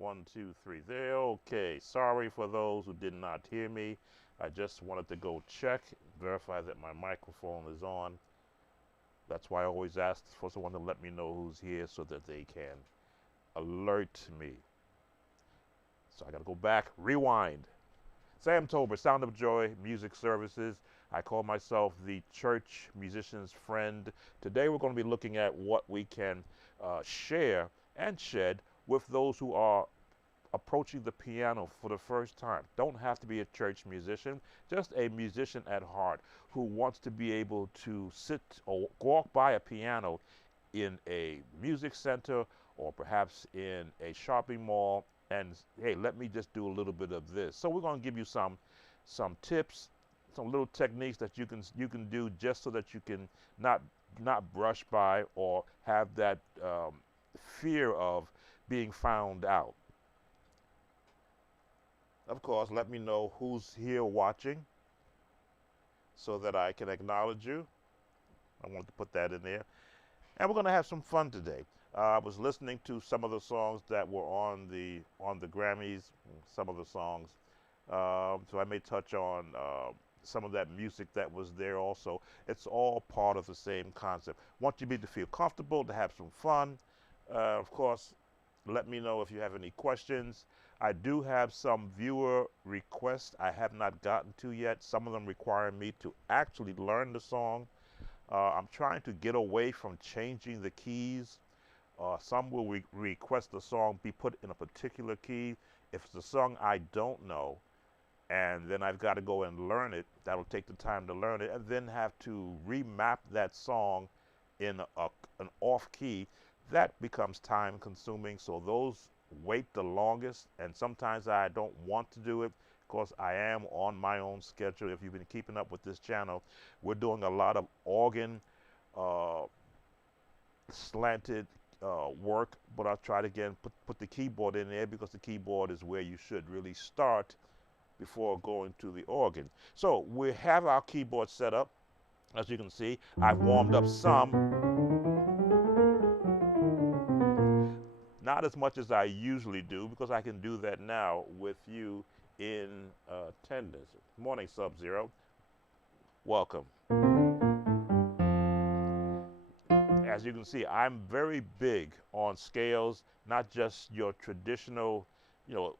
One, two, three. There. Okay. Sorry for those who did not hear me. I just wanted to go check, verify that my microphone is on. That's why I always ask for someone to let me know who's here so that they can alert me. So I got to go back, rewind. Sam Tober, Sound of Joy Music Services. I call myself the church musician's friend. Today we're going to be looking at what we can share and shed with those who are approaching the piano for the first time. Don't have to be a church musician, just a musician at heart who wants to be able to sit or walk by a piano in a music center or perhaps in a shopping mall and hey, let me just do a little bit of this. So we're going to give you some tips, some little techniques that you can do just so that you can not not brush by or have that fear of being found out. Of course, let me know who's here watching so that I can acknowledge you. I wanted to put that in there. And we're going to have some fun today. I was listening to some of the songs that were on the Grammys, some of the songs. So I may touch on some of that music that was there also. It's all part of the same concept. Want you to feel comfortable, to have some fun. Of course, let me know if you have any questions. I do have some viewer requests I have not gotten to yet. Some of them require me to actually learn the song. I'm trying to get away from changing the keys. Some will request the song be put in a particular key. If it's a song I don't know, and then I've got to go and learn it, that'll take the time to learn it, and then have to remap that song in an off key. That becomes time consuming. So those wait the longest, and sometimes I don't want to do it because I am on my own schedule. If you've been keeping up with this channel, we're doing a lot of organ uh, slanted work, but I'll try to again put the keyboard in there because the keyboard is where you should really start before going to the organ. So we have our keyboard set up. As you can see, I've warmed up some, not as much as I usually do because I can do that now with you in attendance. Morning, Sub-Zero. Welcome. As you can see, I'm very big on scales, not just your traditional, you know,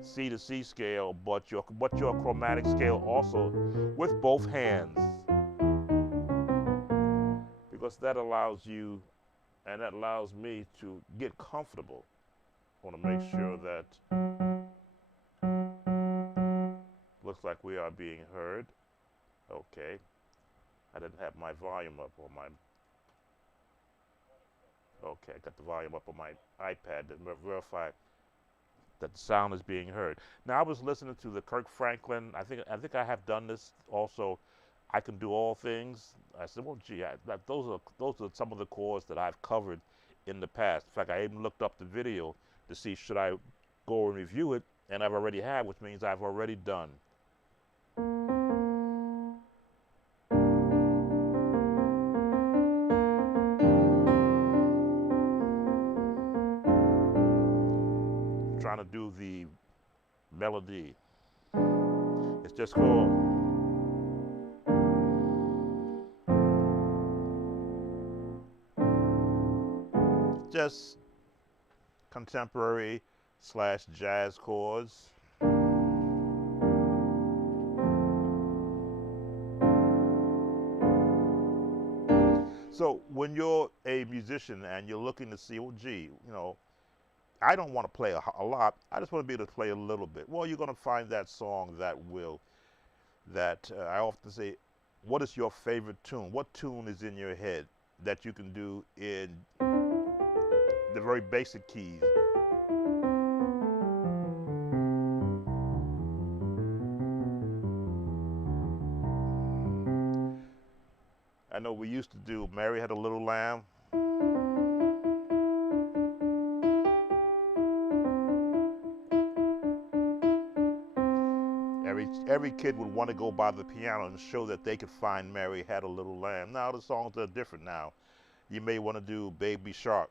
C to C scale, but your chromatic scale also with both hands, because that allows you and that allows me to get comfortable. I want to make sure that looks like we are being heard. Okay, I didn't have my volume up on my. Okay, I got the volume up on my iPad to verify that the sound is being heard. Now I was listening to the Kirk Franklin. I think I have done this also. I can do all things. I said, well, gee, those are some of the chords that I've covered in the past. In fact, I even looked up the video to see should I go and review it, and I've already had, which means I've already done. Trying to do the melody. It's just called. Just contemporary slash jazz chords. So when you're a musician and you're looking to see, well, gee, I don't want to play a lot. I just want to be able to play a little bit. Well, you're going to find that song that I often say, what is your favorite tune? What tune is in your head that you can do in the very basic keys? I know we used to do Mary Had a Little Lamb. Every kid would want to go by the piano and show that they could find Mary Had a Little Lamb. Now the songs are different now. You may want to do Baby Shark.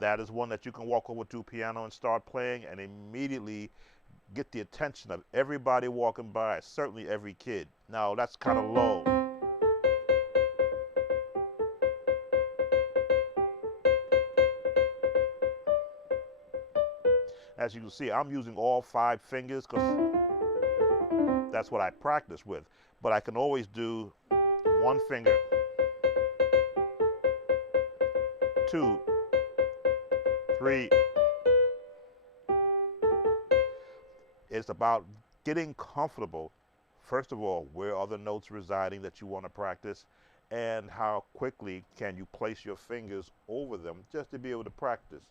That is one that you can walk over to a piano and start playing and immediately get the attention of everybody walking by, certainly every kid. Now, that's kind of low. As you can see, I'm using all 5 fingers because that's what I practice with. But I can always do 1 finger, 2, 3. It's about getting comfortable. First of all, where are the notes residing that you want to practice, and how quickly can you place your fingers over them just to be able to practice.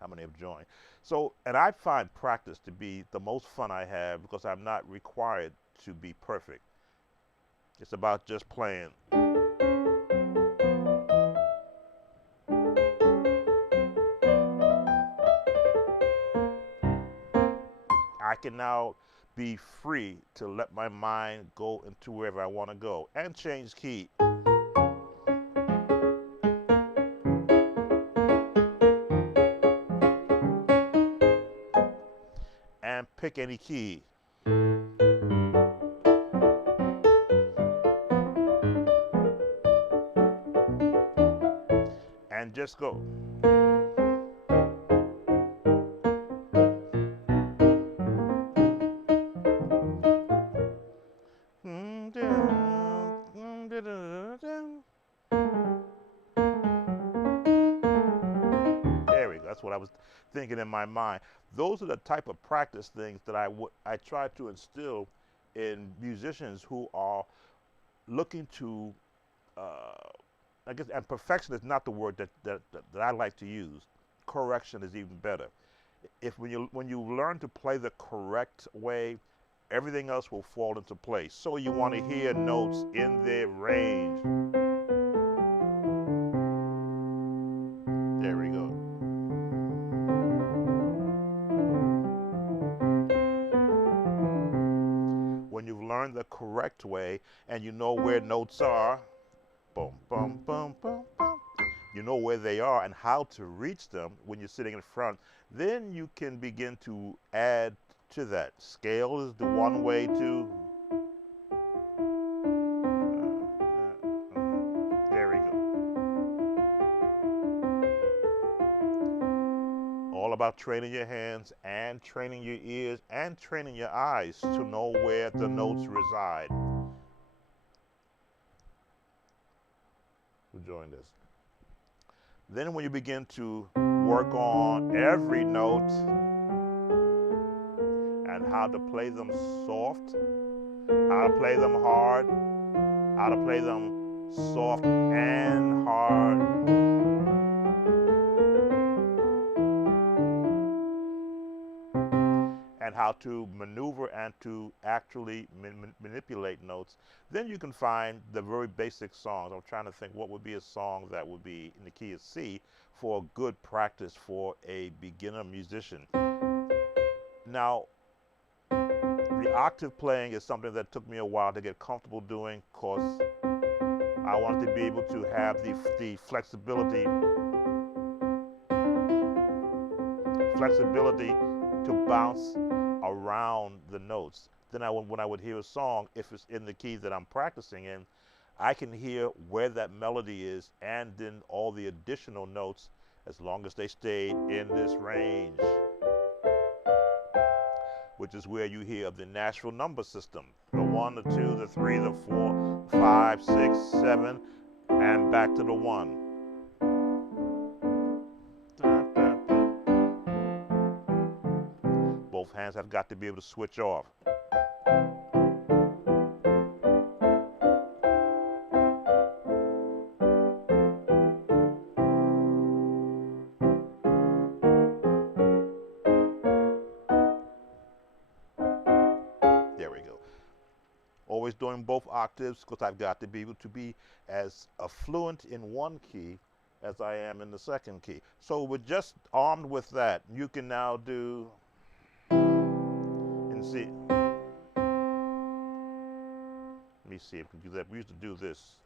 How many have joined? So, and I find practice to be the most fun I have because I'm not required to be perfect. It's about just playing. I can now be free to let my mind go into wherever I want to go and change key. And pick any key. And just go. There we go. That's what I was thinking in my mind. Those are the type of practice things that I try to instill in musicians who are looking to, I guess, and perfection is not the word that I like to use. Correction is even better. If when you learn to play the correct way, everything else will fall into place. So you want to hear notes in their range. There we go. When you've learned the correct way and you know where notes are, boom, boom, boom, boom, boom, you know where they are and how to reach them when you're sitting in front, then you can begin to add to that. Scale is the one way to. There we go. All about training your hands and training your ears and training your eyes to know where the notes reside. Who joined us? Then when you begin to work on every note and how to play them soft, how to play them hard, how to play them soft and hard, and how to maneuver and to actually manipulate notes, then you can find the very basic songs. I'm trying to think what would be a song that would be in the key of C for good practice for a beginner musician. Now, the octave playing is something that took me a while to get comfortable doing because I wanted to be able to have the flexibility to bounce around the notes. Then when I would hear a song, if it's in the key that I'm practicing in, I can hear where that melody is and then all the additional notes as long as they stay in this range, which is where you hear the Nashville number system. The 1, the 2, the 3, the 4, 5, 6, 7, and back to the 1. Both hands have got to be able to switch off. There we go. Always doing both octaves because I've got to be able to be as fluent in one key as I am in the second key. So we're just armed with that. You can now do, and see, let me see if we can do that. We used to do this.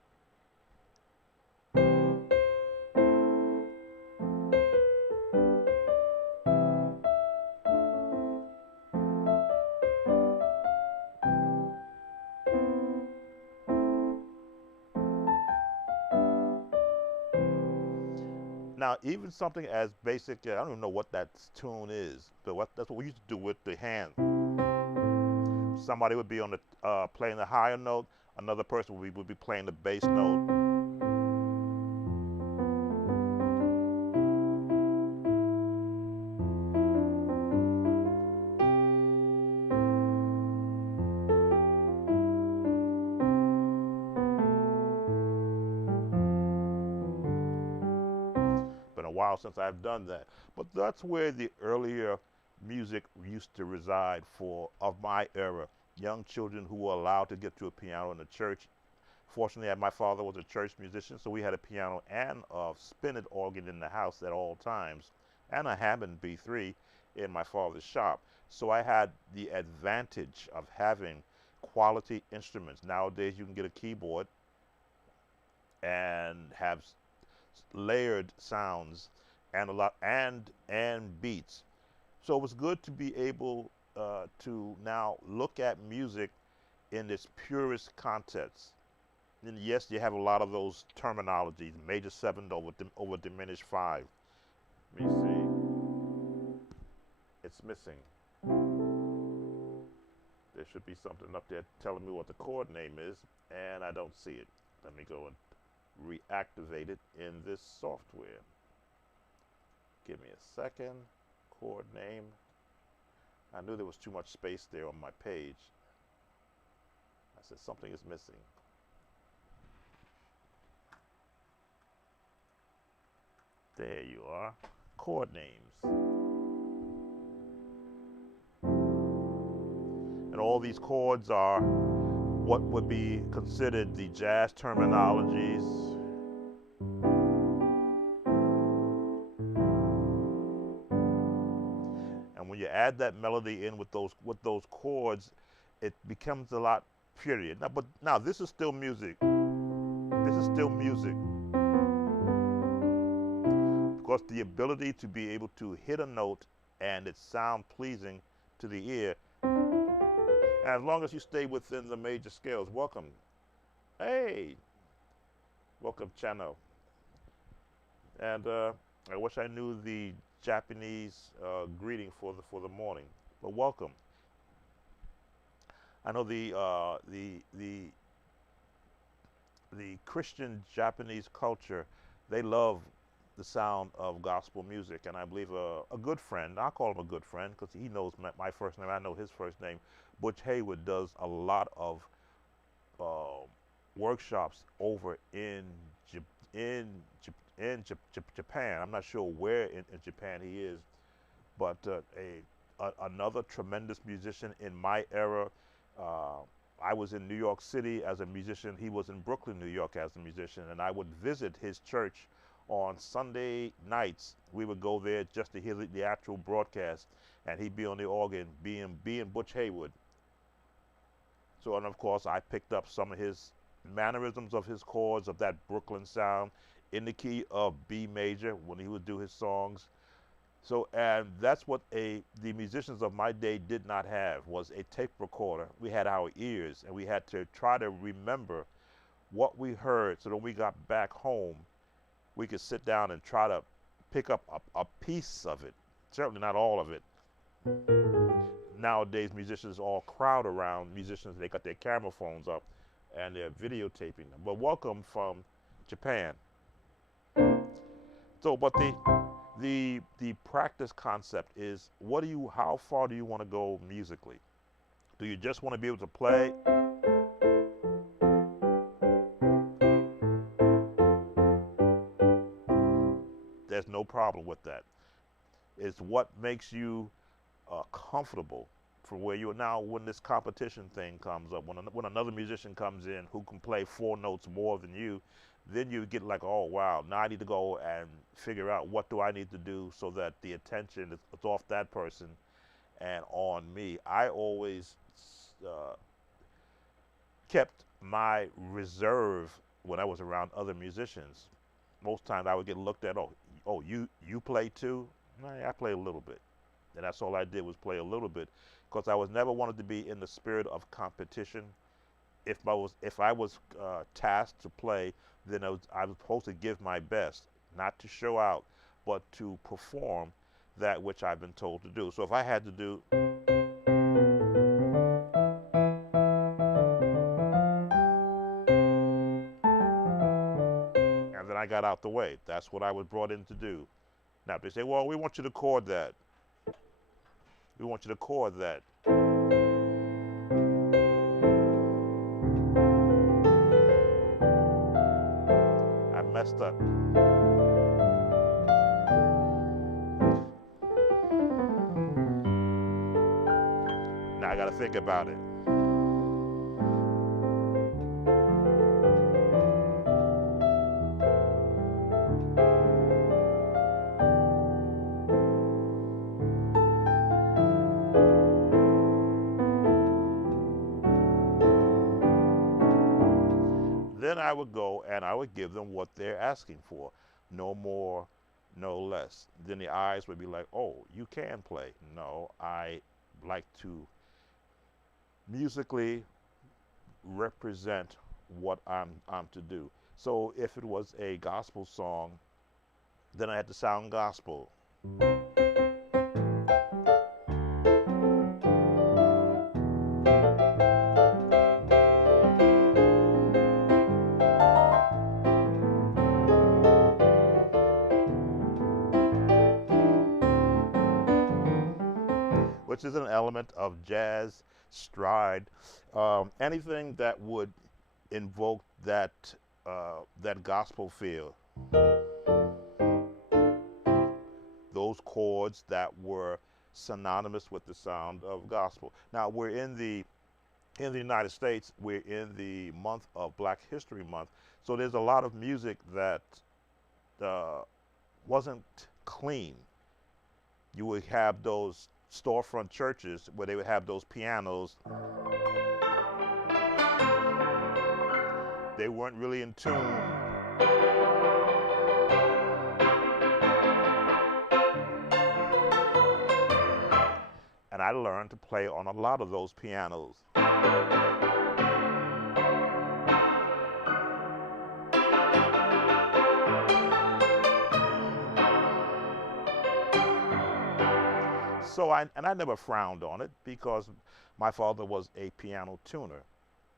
Now, even something as basic, I don't even know what that tune is, but that's what we used to do with the hand. Somebody would be on the playing the higher note, another person would be playing the bass note. Been a while since I've done that, but that's where the earlier music used to reside for of my era. Young children who were allowed to get to a piano in the church. Fortunately, my father was a church musician, so we had a piano and a spinet organ in the house at all times, and a Hammond B3 in my father's shop. So I had the advantage of having quality instruments. Nowadays, you can get a keyboard and have layered sounds and a lot and beats. So it was good to be able to now look at music in its purest context. And yes, you have a lot of those terminologies: major seven over diminished five. Let me see. It's missing. There should be something up there telling me what the chord name is, and I don't see it. Let me go and reactivate it in this software. Give me a second. Chord name. I knew there was too much space there on my page. I said something is missing. There you are. Chord names. And all these chords are what would be considered the jazz terminologies. And when you add that melody in with those chords, it becomes a lot prettier. Now this is still music. This is still music. Because the ability to be able to hit a note and it sound pleasing to the ear, as long as you stay within the major scales. Welcome. Hey. Welcome, Chano. And I wish I knew the Japanese greeting for the morning, but welcome. I know the Christian Japanese culture, they love the sound of gospel music, and I believe a good friend, I'll call him a good friend because he knows my first name, I know his first name, Butch Haywood, does a lot of workshops over in Japan. I'm not sure where in Japan he is, but another tremendous musician in my era. I was in New York City as a musician. He was in Brooklyn, New York as a musician, and I would visit his church on Sunday nights. We would go there just to hear the actual broadcast, and he'd be on the organ, being Butch Haywood. So, and of course, I picked up some of his mannerisms of his chords, of that Brooklyn sound, in the key of B major when he would do his songs. So, and that's what the musicians of my day did not have, was a tape recorder. We had our ears, and we had to try to remember what we heard, so that when we got back home, we could sit down and try to pick up a piece of it. Certainly not all of it. Nowadays, musicians all crowd around musicians. They got their camera phones up and they're videotaping them. But welcome from Japan. So, but the practice concept is, how far do you want to go musically? Do you just want to be able to play? There's no problem with that. It's what makes you comfortable for where you are now. When this competition thing comes up, when another musician comes in who can play 4 notes more than you, then you get like, oh wow, now I need to go and figure out what do I need to do so that the attention is off that person and on me. I always kept my reserve when I was around other musicians. Most times I would get looked at, oh, you play too? I play a little bit. And that's all I did, was play a little bit, because I was never wanted to be in the spirit of competition. If I was tasked to play, then I was supposed to give my best. not to show out, but to perform that which I've been told to do. So if I had to do, and then I got out the way, that's what I was brought in to do. Now if they say, well, we want you to chord that. We want you to chord that. I messed up. Now I got to think about it. Then I would go and I would give them what they're asking for. No more, no less. Then the eyes would be like, oh, you can play. No, I like to musically represent what I'm to do. So if it was a gospel song, then I had to sound gospel. Which is an element of jazz, stride, anything that would invoke that that gospel feel. Those chords that were synonymous with the sound of gospel. Now we're in the United States. We're in the month of Black History Month, so there's a lot of music that wasn't clean. You would have those storefront churches where they would have those pianos. They weren't really in tune. And I learned to play on a lot of those pianos. So I never frowned on it because my father was a piano tuner.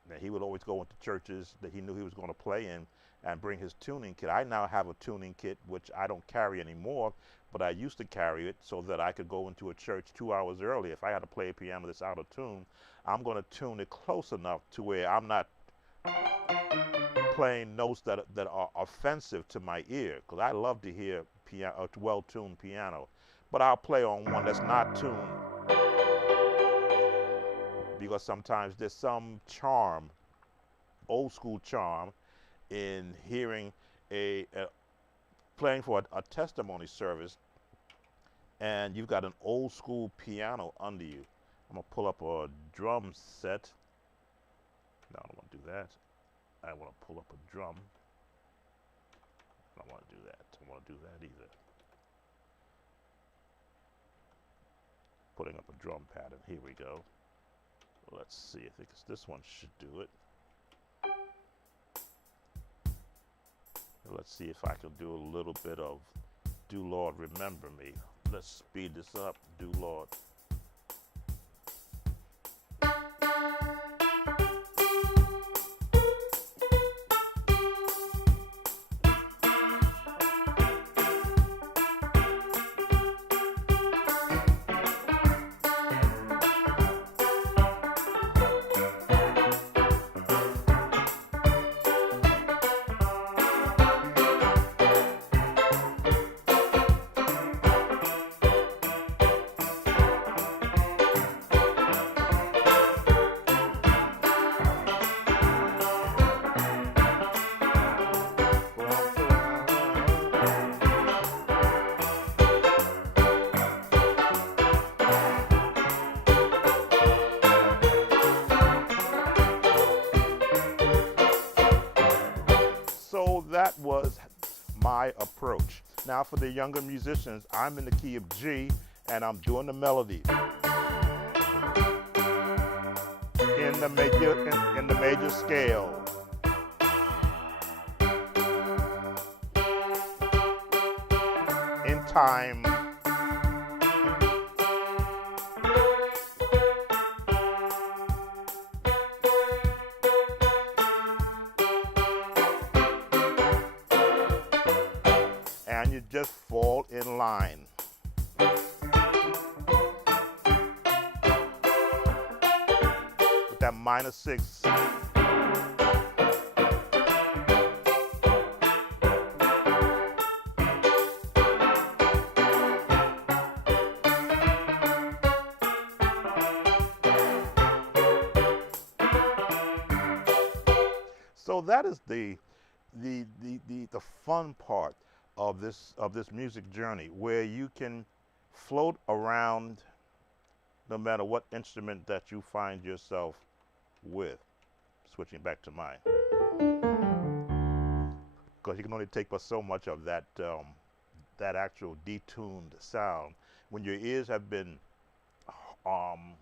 Now, he would always go into churches that he knew he was going to play in and bring his tuning kit. I now have a tuning kit, which I don't carry anymore, but I used to carry it so that I could go into a church 2 hours early. If I had to play a piano that's out of tune, I'm going to tune it close enough to where I'm not playing notes that are offensive to my ear, because I love to hear a well-tuned piano. But I'll play on one that's not tuned, because sometimes there's some charm, old school charm, in hearing playing for a testimony service, and you've got an old school piano under you. I'm gonna pull up a drum set. No, I don't want to do that. I want to pull up a drum. I don't want to do that. I don't want to do that either. Putting up a drum pattern. Here we go. Let's see. I think this one should do it. Let's see if I can do a little bit of Do Lord Remember Me. Let's speed this up. Do Lord. So that was my approach. Now for the younger musicians, I'm in the key of G and I'm doing the melody in the major scale. time. And you just fall in line. With that minor six. So that is the fun part of this music journey, where you can float around no matter what instrument that you find yourself with. Switching back to mine, because you can only take but so much of that actual detuned sound when your ears have been um,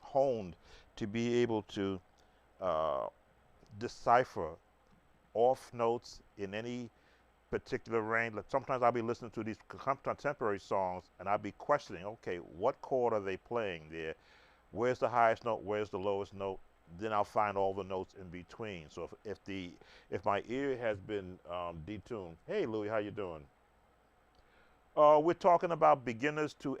honed to be able to uh, decipher off notes in any particular range. Like sometimes I'll be listening to these contemporary songs and I'll be questioning, okay, what chord are they playing there? Where's the highest note? Where's the lowest note? Then I'll find all the notes in between. So if my ear has been detuned, hey Louis, how you doing? We're talking about beginners to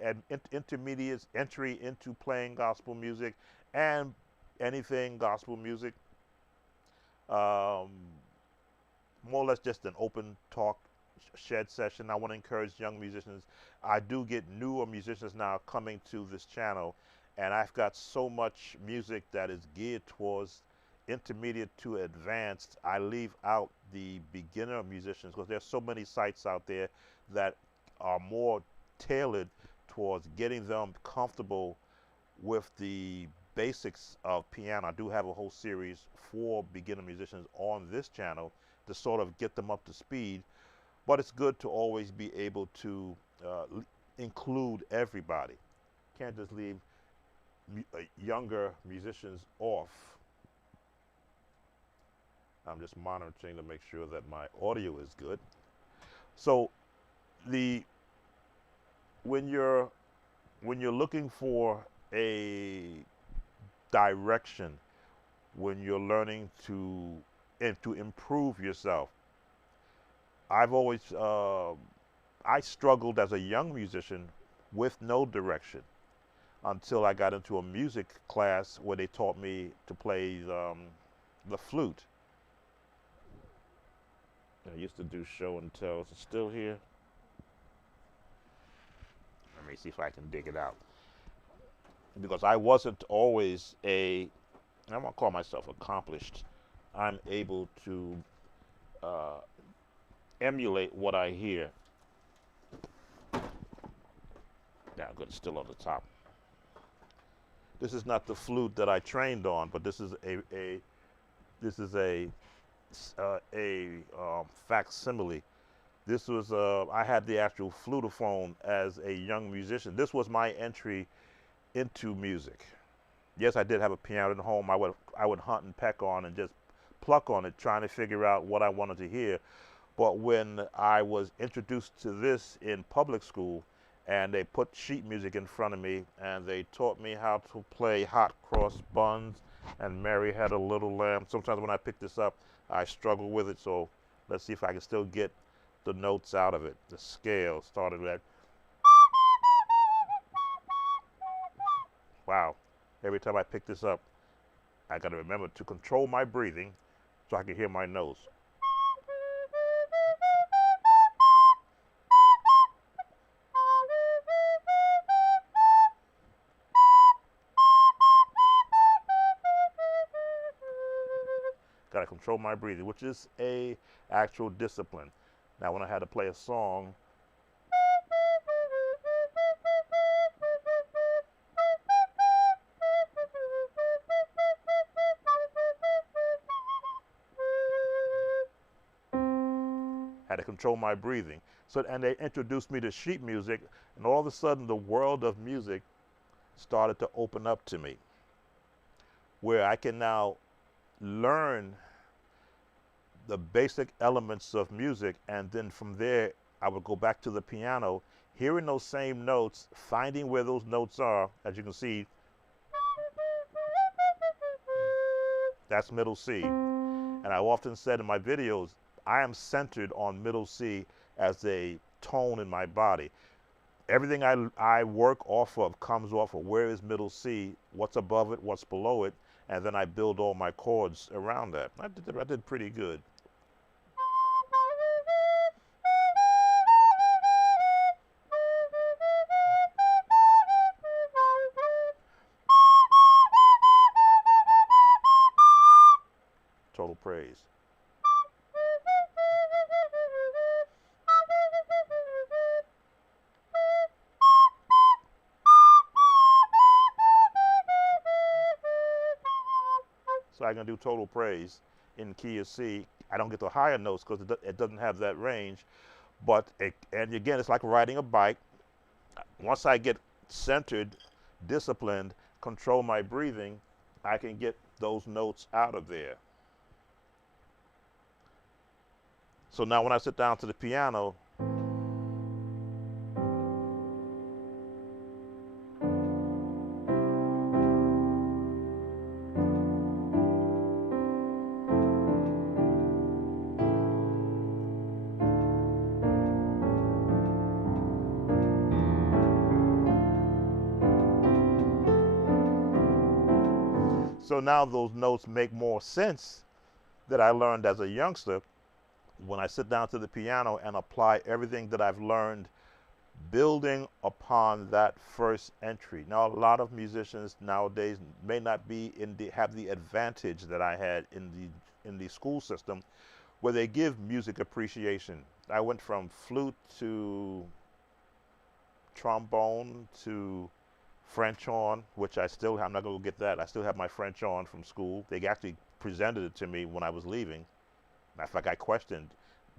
intermediates, entry into playing gospel music, and anything gospel music. Um, More or less just an open talk shed session. I want to encourage young musicians. I do get newer musicians now coming to this channel, and I've got so much music that is geared towards intermediate to advanced. I leave out the beginner musicians because there's so many sites out there that are more tailored towards getting them comfortable with the basics of piano. I do have a whole series for beginner musicians on this channel to sort of get them up to speed, but it's good to always be able to include everybody. Can't just leave younger musicians off. I'm just monitoring to make sure that my audio is good. So when you're looking for a direction, when you're learning to improve yourself, I've always I struggled as a young musician with no direction until I got into a music class where they taught me to play the flute. I used to do show and tell. Is it still here? Let me see if I can dig it out. Because I wasn't always I won't call myself accomplished. I'm able to emulate what I hear. Now, good, it's still on the top. This is not the flute that I trained on, but this is a facsimile. This was I had the actual flutophone as a young musician. This was my entry into music. Yes, I did have a piano at home. I would hunt and peck on and just pluck on it, trying to figure out what I wanted to hear. But when I was introduced to this in public school, and they put sheet music in front of me, and they taught me how to play Hot Cross Buns and Mary Had a Little Lamb. Sometimes when I pick this up, I struggle with it, so let's see if I can still get the notes out of it. The scale started at, wow. Every time I pick this up, I got to remember to control my breathing so I can hear my nose. Got to control my breathing, which is a actual discipline. Now, when I had to play a song, had to control my breathing. So, and they introduced me to sheet music, and all of a sudden, the world of music started to open up to me, where I can now learn the basic elements of music, and then from there I would go back to the piano, hearing those same notes, finding where those notes are. As you can see, that's middle C. And I've often said in my videos, I am centered on middle C as a tone in my body. Everything I work off of comes off of where is middle C, what's above it, what's below it, and then I build all my chords around that. I did pretty good. Total praise. So I can do total praise in key of C. I don't get the higher notes because it doesn't have that range. But and again, it's like riding a bike. Once I get centered, disciplined, control my breathing, I can get those notes out of there. So now when I sit down to the piano, so now those notes make more sense that I learned as a youngster when I sit down to the piano and apply everything that I've learned, building upon that first entry. Now, a lot of musicians nowadays may not be have the advantage that I had in the school system, where they give music appreciation. I went from flute to trombone to French horn, which I'm not going to get that. I still have my French horn from school. They actually presented it to me when I was leaving. Matter of fact, I questioned,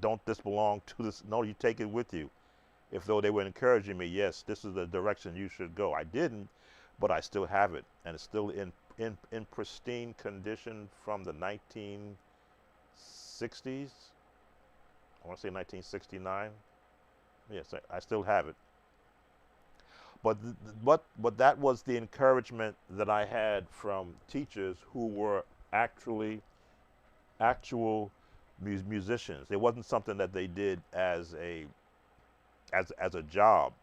don't this belong to this? No, you take it with you. If though they were encouraging me, yes, this is the direction you should go. I didn't, but I still have it, and it's still in pristine condition from the 1960s. I want to say 1969. Yes, I still have it. But that was the encouragement that I had from teachers who were actual musicians. It wasn't something that they did as a job.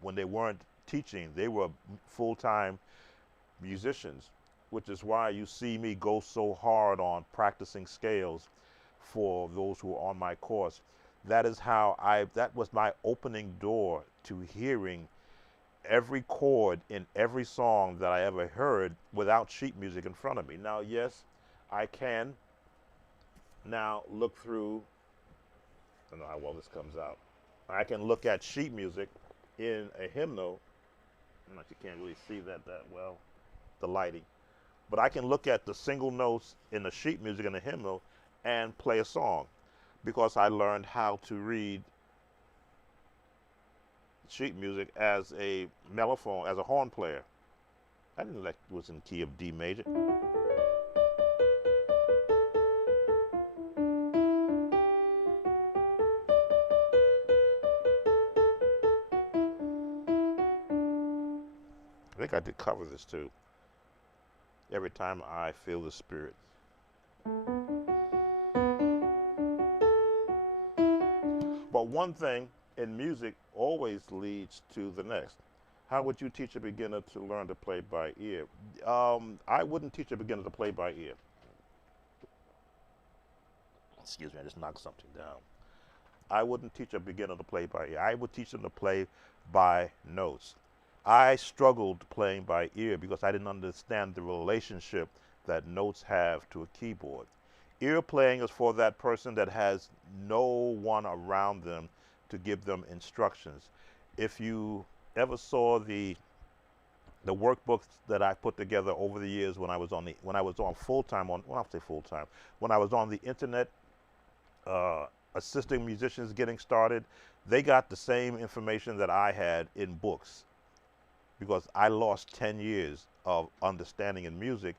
When they weren't teaching, they were full-time musicians, which is why you see me go so hard on practicing scales for those who are on my course. That was my opening door to hearing every chord in every song that I ever heard without sheet music in front of me. Now, yes, I can now look through, I don't know how well this comes out. I can look at sheet music in a hymnal. You can't really see that well, the lighting. But I can look at the single notes in the sheet music in the hymnal and play a song because I learned how to read sheet music as a mellophone, as a horn player. I didn't know that was in key of D major. I think I did cover this too. Every time I feel the Spirit. But one thing in music always leads to the next. How would you teach a beginner to learn to play by ear? I wouldn't teach a beginner to play by ear. Excuse me, I just knocked something down. I wouldn't teach a beginner to play by ear. I would teach them to play by notes. I struggled playing by ear because I didn't understand the relationship that notes have to a keyboard. Ear playing is for that person that has no one around them to give them instructions. If you ever saw the workbooks that I put together over the years when I was on full-time on, well, I'll say full-time, when I was on the internet assisting musicians getting started, they got the same information that I had in books because I lost 10 years of understanding in music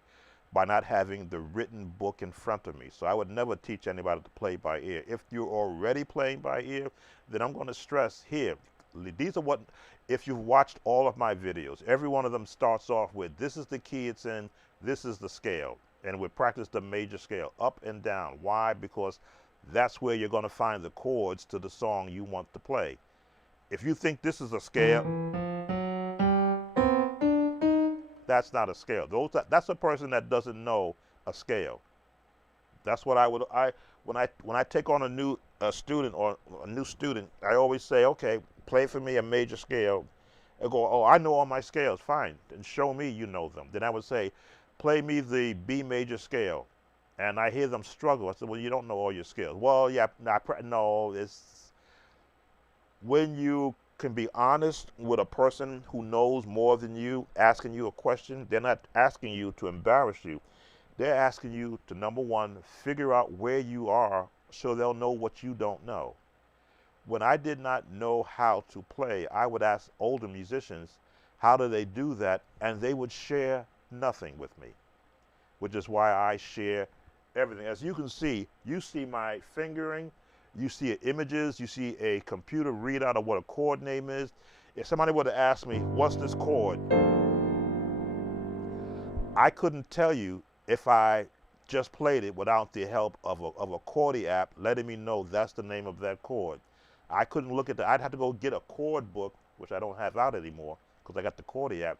by not having the written book in front of me. So I would never teach anybody to play by ear. If you're already playing by ear, then I'm going to stress here. These are what, if you've watched all of my videos, every one of them starts off with, this is the key it's in, this is the scale. And we practice the major scale, up and down. Why? Because that's where you're going to find the chords to the song you want to play. If you think this is a scale, that's not a scale. That's a person that doesn't know a scale. That's what when I take on a new student or a new student, I always say, okay, play for me a major scale. They go, oh, I know all my scales. Fine, then show me you know them. Then I would say, play me the B major scale, and I hear them struggle. I said, well, you don't know all your scales. Well, yeah, no, it's when you can be honest with a person who knows more than you, asking you a question. They're not asking you to embarrass you. They're asking you to, number one, figure out where you are so they'll know what you don't know. When I did not know how to play, I would ask older musicians, how do they do that? And they would share nothing with me, which is why I share everything. As you can see, you see my fingering, you see images, you see a computer readout of what a chord name is. If somebody were to ask me, what's this chord? I couldn't tell you if I just played it without the help of a chordy app letting me know that's the name of that chord. I couldn't look at that. I'd have to go get a chord book, which I don't have out anymore because I got the chordy app,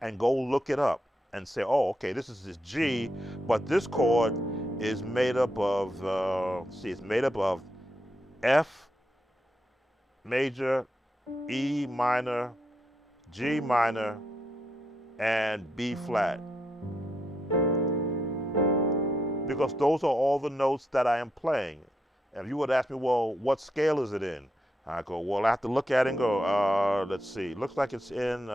and go look it up and say, oh, okay, this is this G, but this chord is made up of, it's made up of F major, E minor, G minor, and B flat. Because those are all the notes that I am playing. And if you would ask me, well, what scale is it in? I go, well, I have to look at it and go, let's see. Looks like it's in,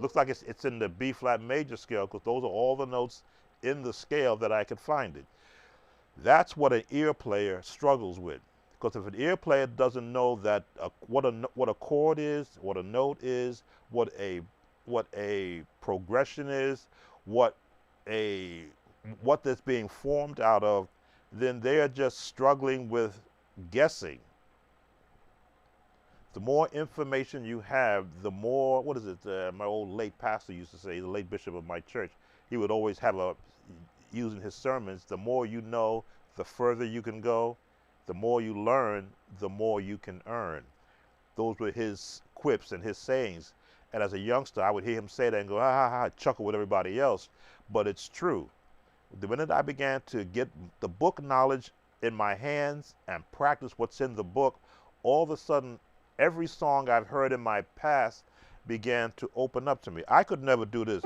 looks like it's in the B flat major scale, because those are all the notes in the scale that I could find it. That's what an ear player struggles with. Because if an ear player doesn't know that what a chord is, what a note is, what a progression is, what that's being formed out of, then they are just struggling with guessing. The more information you have, the more, what is it, my old late pastor used to say, the late bishop of my church, he would always have using his sermons, the more you know, the further you can go. The more you learn, the more you can earn. Those were his quips and his sayings. And as a youngster, I would hear him say that and go, ha ha ha, chuckle with everybody else. But it's true. The minute I began to get the book knowledge in my hands and practice what's in the book, all of a sudden, every song I've heard in my past began to open up to me. I could never do this.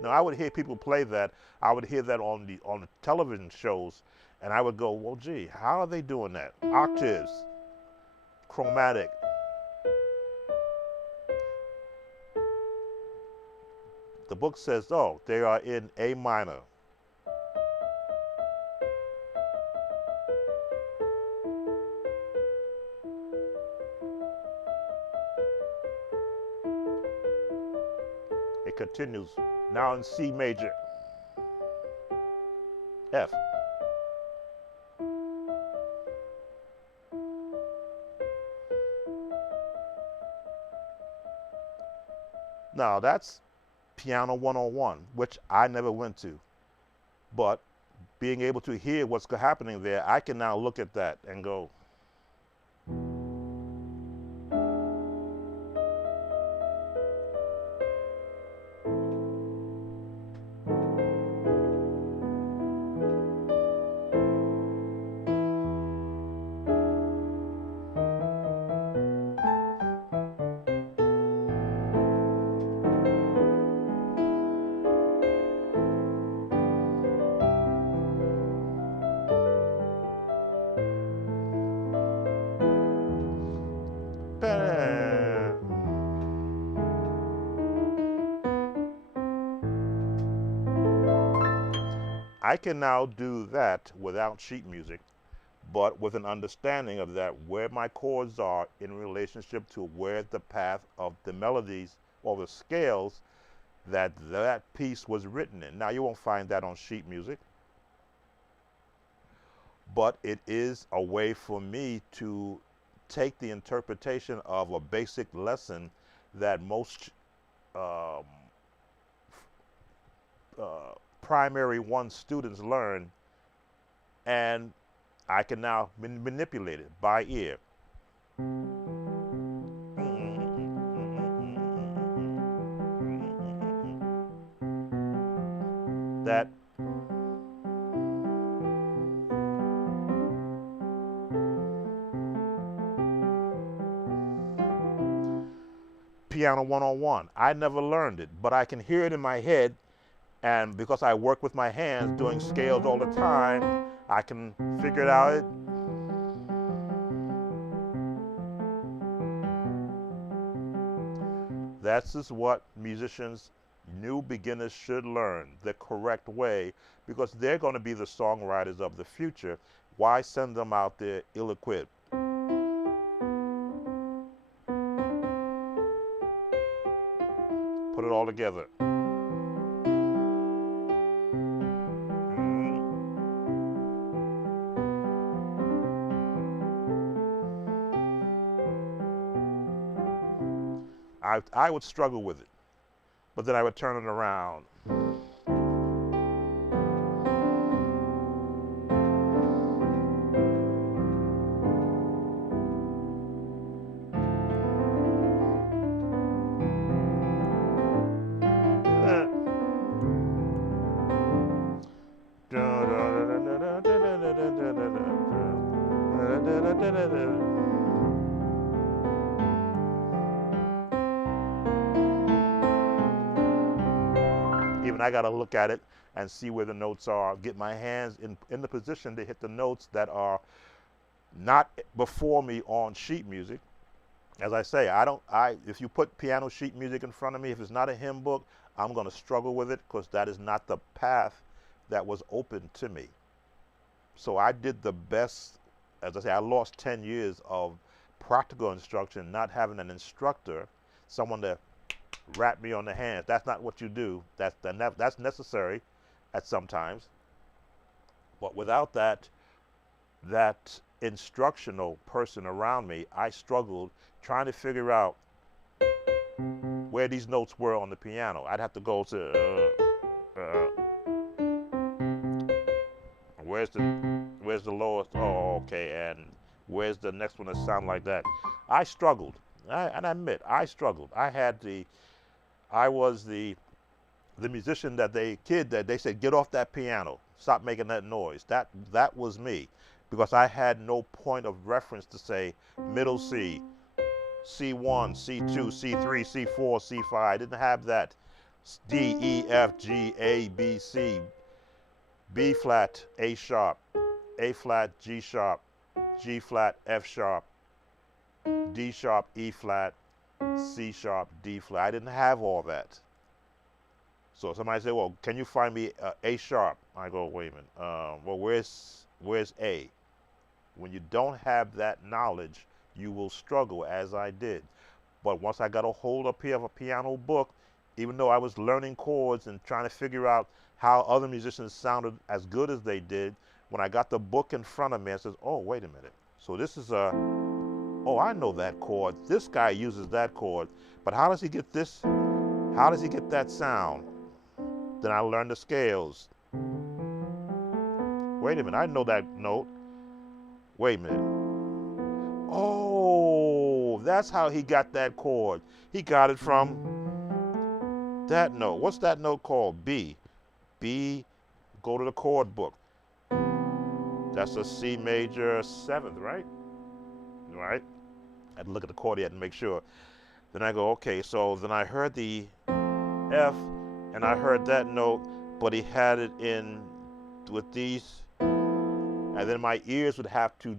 Now, I would hear people play that. I would hear that on the television shows, and I would go, well, gee, how are they doing that? Octaves, chromatic. The book says, oh, they are in A minor. It continues now in C major, F. Now that's Piano 101, which I never went to. But being able to hear what's happening there, I can now look at that and go, I can now do that without sheet music, but with an understanding of that where my chords are in relationship to where the path of the melodies or the scales that that piece was written in. Now you won't find that on sheet music, but it is a way for me to take the interpretation of a basic lesson that most um, primary one students learn, and I can now manipulate it by ear. That piano 101. I never learned it, but I can hear it in my head, and because I work with my hands doing scales all the time, I can figure it out. That's just what musicians, new beginners should learn the correct way, because they're going to be the songwriters of the future. Why send them out there ill-equipped? Put it all together. I would struggle with it, but then I would turn it around. Even I got to look at it and see where the notes are, get my hands in the position to hit the notes that are not before me on sheet music. As I say, if you put piano sheet music in front of me, if it's not a hymn book, I'm going to struggle with it, because that is not the path that was open to me. So I did the best. As I say, I lost 10 years of practical instruction, not having an instructor, someone to rap me on the hands. That's not what you do. That's necessary at some times. But without that instructional person around me, I struggled trying to figure out where these notes were on the piano. I'd have to go to where's the lowest? Oh, okay, and where's the next one that sound like that? I struggled. And I admit, I struggled. I was the musician that they said, get off that piano, stop making that noise. That was me, because I had no point of reference to say middle C, C1, C2, C3, C4, C5. I didn't have that. D, E, F, G, A, B, C, B flat, A sharp, A flat, G sharp, G flat, F sharp, D sharp, E flat, C sharp, D flat. I didn't have all that. So somebody said, well, can you find me A sharp? I go, wait a minute. Well, where's A? When you don't have that knowledge, you will struggle, as I did. But once I got a hold up here of a piano book, even though I was learning chords and trying to figure out how other musicians sounded as good as they did, when I got the book in front of me, I says, oh, wait a minute. So this is oh, I know that chord. This guy uses that chord. But how does he get this? How does he get that sound? Then I learned the scales. Wait a minute, I know that note. Wait a minute. Oh, that's how he got that chord. He got it from that note. What's that note called? B. B, go to the chord book. That's a C major 7th, right? Right? I had to look at the chord yet and make sure. Then I go, okay, so then I heard the F, and I heard that note, but he had it in with these, and then my ears would have to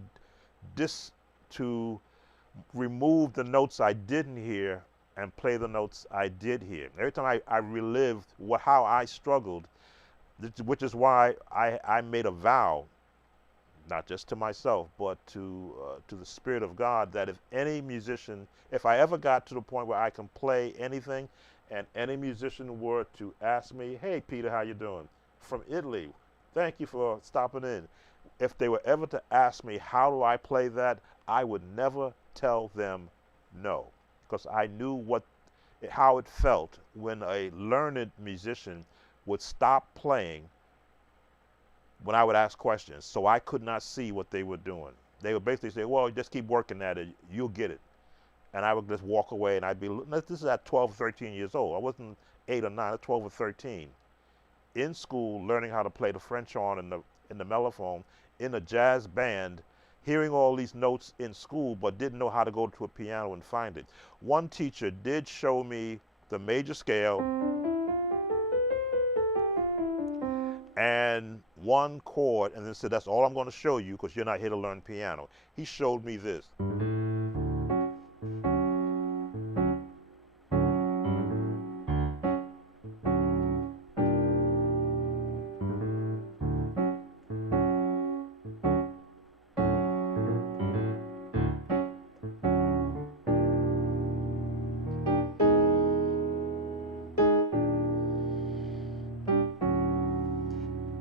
remove the notes I didn't hear and play the notes I did hear. Every time I relived how I struggled, which is why I made a vow, not just to myself, but to the Spirit of God, that if any musician, if I ever got to the point where I can play anything, and any musician were to ask me, "Hey, Peter, how you doing? From Italy, thank you for stopping in." If they were ever to ask me how do I play that, I would never tell them no, because I knew how it felt when a learned musician would stop playing when I would ask questions, so I could not see what they were doing. They would basically say, "Well, just keep working at it, you'll get it." And I would just walk away, and I'd be, this is at 12, 13 years old. I wasn't 8 or 9, I was 12 or 13. In school, learning how to play the French horn and the mellophone in a jazz band, hearing all these notes in school, but didn't know how to go to a piano and find it. One teacher did show me the major scale and one chord, and then said, "That's all I'm going to show you because you're not here to learn piano." He showed me this.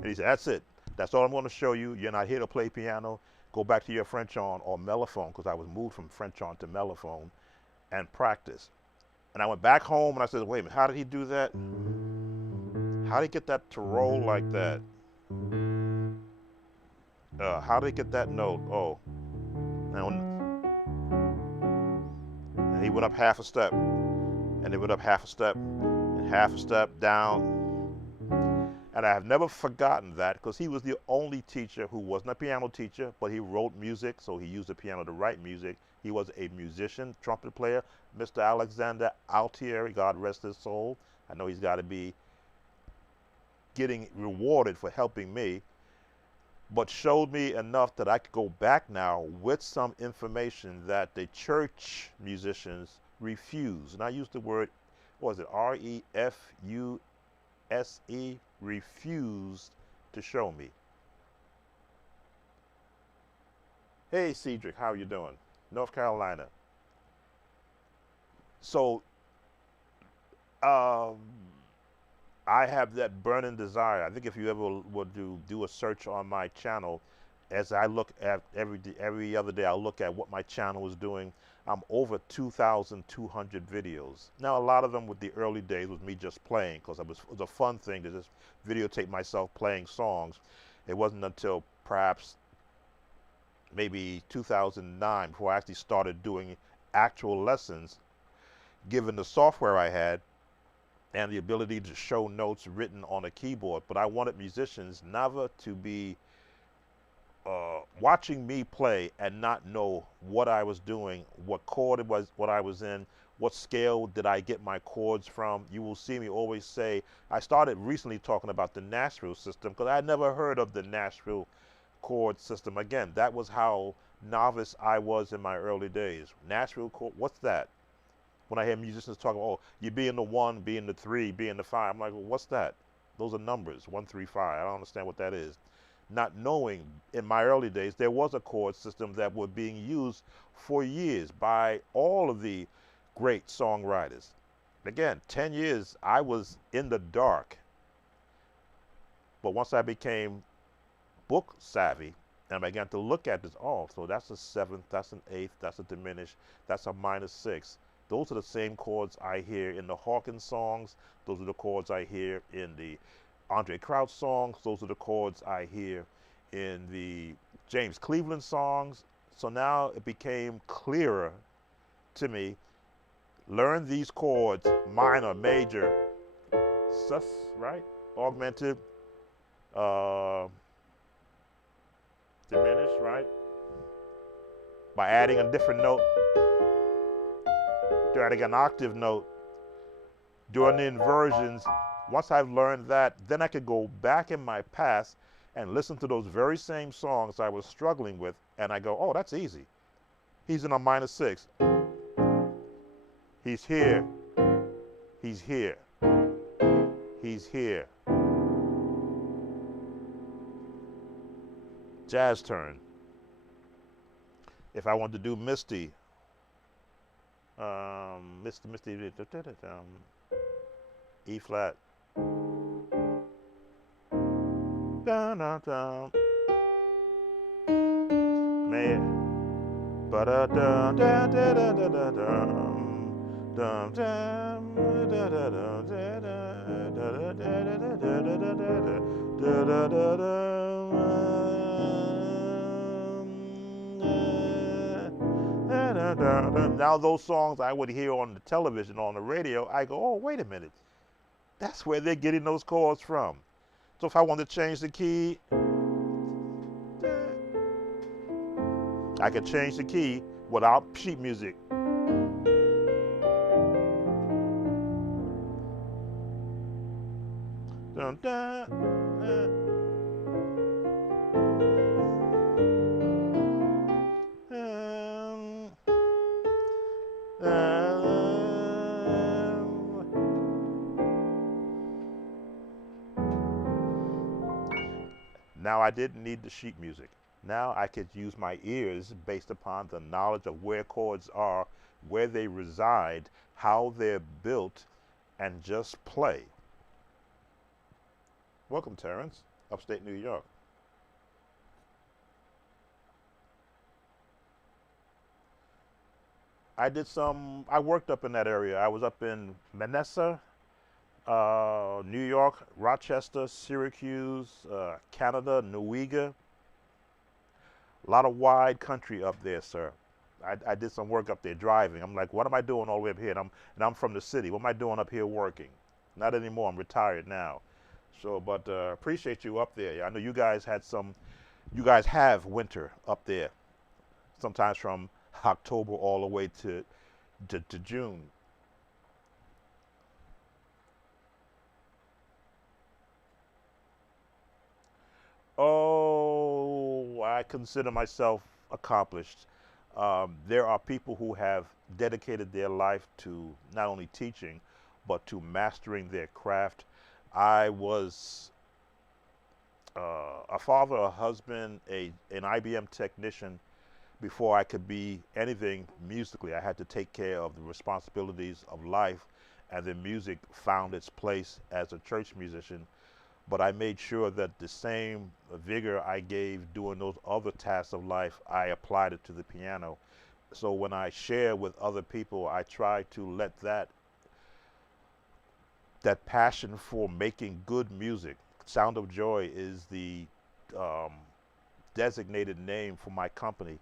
And he said, "That's it. That's all I'm going to show you. You're not here to play piano. Go back to your French horn or mellophone," because I was moved from French horn to mellophone, "and practice." And I went back home and I said, "Wait a minute, how did he do that? How did he get that to roll like that? How did he get that note? Oh." And he went up half a step, and he went up half a step, and half a step down. And I have never forgotten that, because he was the only teacher who wasn't a piano teacher, but he wrote music, so he used the piano to write music. He was a musician, trumpet player, Mr. Alexander Altieri, God rest his soul. I know he's got to be getting rewarded for helping me, but showed me enough that I could go back now with some information that the church musicians refuse. And I use the word, what was it, R-E-F-U-S-E, refused to show me. Hey, Cedric, how you doing? North Carolina. So, um, I have that burning desire. I think if you ever would do a search on my channel, as I look at every other day, I look at what my channel is doing. I'm over 2,200 videos. Now, a lot of them with the early days was me just playing, because it was a fun thing to just videotape myself playing songs. It wasn't until perhaps maybe 2009 before I actually started doing actual lessons, given the software I had and the ability to show notes written on a keyboard. But I wanted musicians never to be watching me play and not know what I was doing, what chord it was, what I was in, what scale did I get my chords from. You will see me always say, I started recently talking about the Nashville system, because I had never heard of the Nashville chord system. Again, that was how novice I was in my early days. Nashville chord, what's that? When I hear musicians talking, "Oh, you be in the 1, be in the 3, be in the 5. I'm like, well, what's that? Those are numbers, 1, 3, 5. I don't understand what that is. Not knowing in my early days there was a chord system that was being used for years by all of the great songwriters. Again, 10 years I was in the dark. But once I became book savvy and I began to look at this, oh, so that's a 7th, that's an 8th, that's a diminished, that's a minor 6. Those are the same chords I hear in the Hawkins songs. Those are the chords I hear in the Andre Crouch songs. Those are the chords I hear in the James Cleveland songs. So now it became clearer to me. Learn these chords, minor, major, sus, right? Augmented, diminished, right? By adding a different note, adding an octave note, doing the inversions. Once I've learned that, then I could go back in my past and listen to those very same songs I was struggling with, and I go, oh, that's easy. He's in a minor 6. He's here. He's here. He's here. jazz turn. If I want to do Misty, Misty, E flat, dun, dun, dun, man, ba da dun dun dun dun dun dun dun dun dun dun dun dun. Now those songs I would hear on the television, on the radio, I go, oh, wait a minute. That's where they're getting those chords from. So if I want to change the key, I could change the key without sheet music. Dun, dun, Now I didn't need the sheet music. Now I could use my ears based upon the knowledge of where chords are, where they reside, how they're built, and just play. Welcome, Terrence, upstate New York. I worked up in that area. I was up in Manessa, New York, Rochester, Syracuse, Canada, Newega. A lot of wide country up there, sir. I did some work up there driving. I'm like, what am I doing all the way up here? And I'm from the city. What am I doing up here working? Not anymore. I'm retired now. So, but appreciate you up there. I know you guys you guys have winter up there, sometimes from October all the way to June. Oh, I consider myself accomplished. There are people who have dedicated their life to not only teaching, but to mastering their craft. I was a father, a husband, an IBM technician before I could be anything musically. I had to take care of the responsibilities of life, and then music found its place as a church musician. But I made sure that the same vigor I gave doing those other tasks of life, I applied it to the piano. So when I share with other people, I try to let that passion for making good music. Sound of Joy is the um, designated name for my company.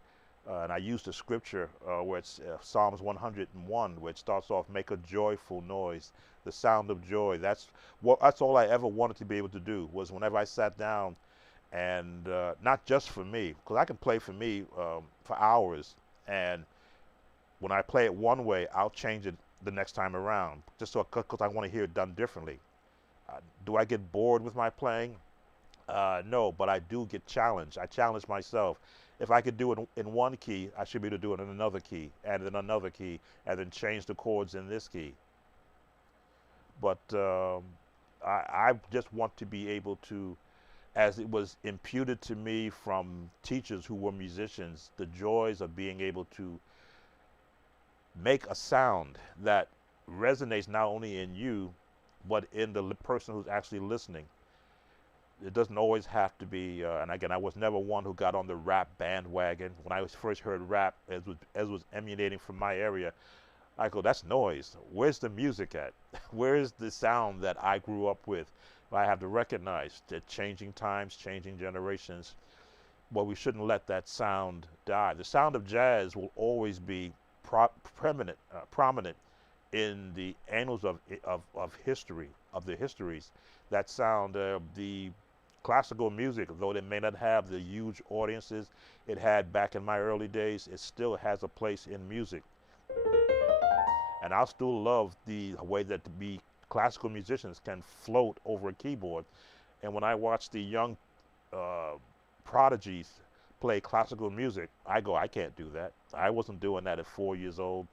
And I use the scripture where it's Psalms 101, where it starts off, make a joyful noise, the sound of joy. That's all I ever wanted to be able to do, was whenever I sat down, and not just for me, because I can play for me for hours, and when I play it one way, I'll change it the next time around, just so because I want to hear it done differently. Do I get bored with my playing? No, but I do get challenged. I challenge myself. If I could do it in one key, I should be able to do it in another key, and then another key, and then change the chords in this key. But I just want to be able to, as it was imputed to me from teachers who were musicians, the joys of being able to make a sound that resonates not only in you, but in the person who's actually listening. It doesn't always have to be, and again, I was never one who got on the rap bandwagon. When I first heard rap, as was emanating from my area, I go, that's noise. Where's the music at? Where's the sound that I grew up with? I have to recognize that changing times, changing generations, but we shouldn't let that sound die. The sound of jazz will always be prominent in the annals of history, of the histories. That sound, the classical music, though it may not have the huge audiences it had back in my early days, it still has a place in music. And I still love the way that the classical musicians can float over a keyboard. And when I watch the young uh, prodigies play classical music, I go, I can't do that. I wasn't doing that at 4 years old.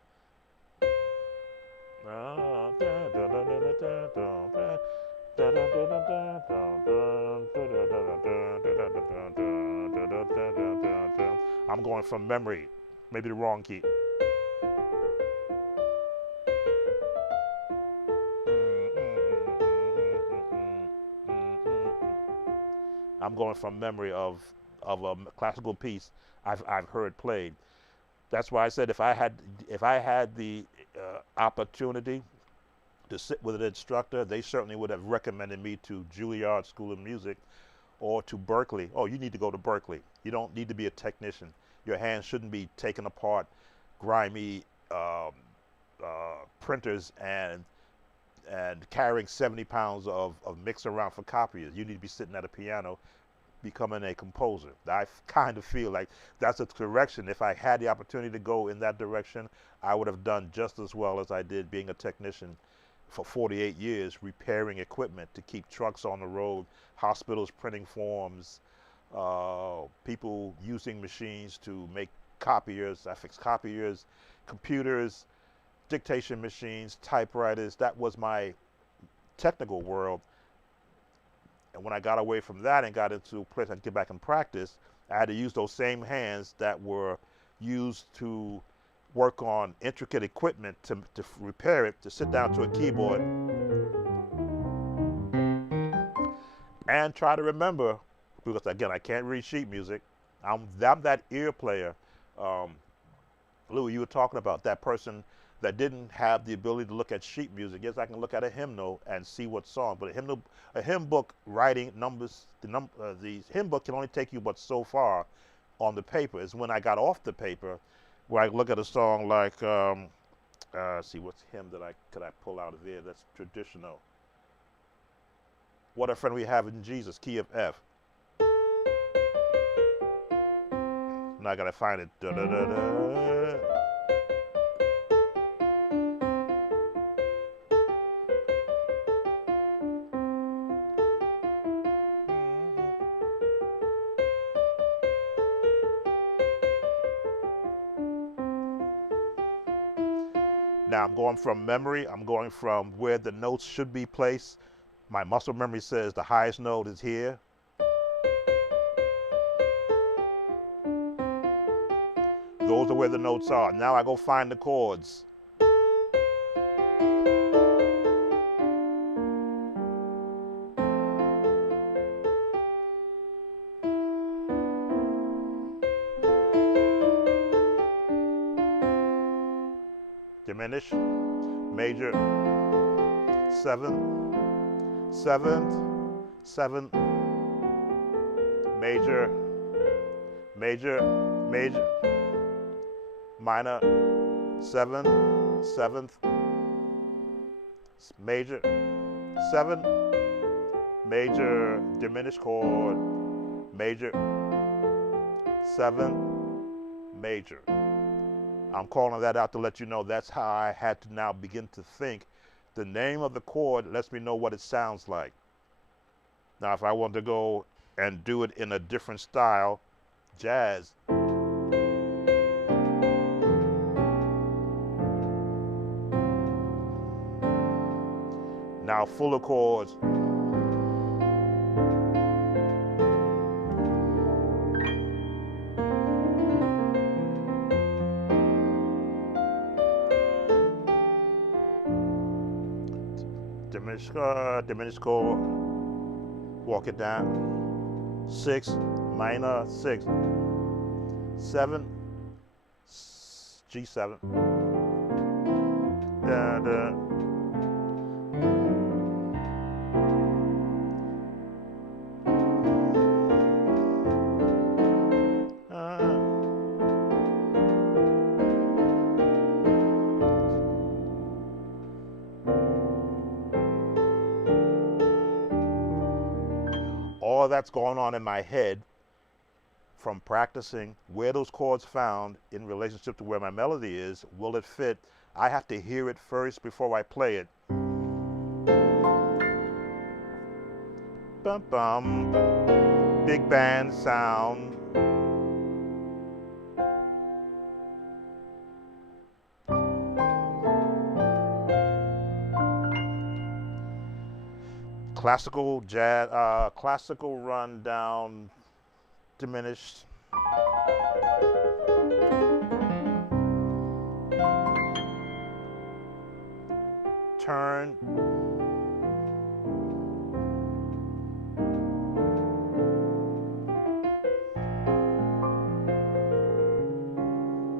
I'm going from memory, maybe the wrong key. I'm going from memory of a classical piece I've heard played. That's why I said if I had the opportunity to sit with an instructor, they certainly would have recommended me to Juilliard School of Music or to Berklee. Oh, you need to go to Berklee. You don't need to be a technician. Your hands shouldn't be taken apart, grimy printers and carrying 70 pounds of mix around for copiers. You need to be sitting at a piano becoming a composer. I kind of feel like that's a direction. If I had the opportunity to go in that direction, I would have done just as well as I did being a technician for 48 years, repairing equipment to keep trucks on the road, hospitals printing forms, people using machines to make copiers. I fixed copiers, computers, dictation machines, typewriters. That was my technical world. And when I got away from that and got into a place I could get back and practice, I had to use those same hands that were used to work on intricate equipment to repair it, to sit down to a keyboard and try to remember, because again, I can't read sheet music. I'm that ear player. Lou, you were talking about that person that didn't have the ability to look at sheet music. Yes, I can look at a hymnal and see what song, but a hymn book writing numbers, the hymn book can only take you but so far on the paper. Is when I got off the paper, where I look at a song like, see what's hymn that could I pull out of there that's traditional. What a Friend We Have in Jesus, key of F. Now I gotta find it. Da, da, da, da. Now I'm going from memory. I'm going from where the notes should be placed. My muscle memory says the highest note is here. Those are where the notes are. Now I go find the chords. Diminish, major, seventh, seventh, major, major, major, minor, seventh, major, seven, major, diminished chord, major, seven, major. I'm calling that out to let you know that's how I had to now begin to think. The name of the chord lets me know what it sounds like. Now, if I want to go and do it in a different style, jazz. Now fuller chords. Diminished chord, walk it down, 6, minor, 6, 7, G7, da, da. All that's going on in my head from practicing where those chords found in relationship to where my melody is, will it fit? I have to hear it first before I play it. Bum, bum, big band sound. Classical jazz, classical rundown, diminished. turn.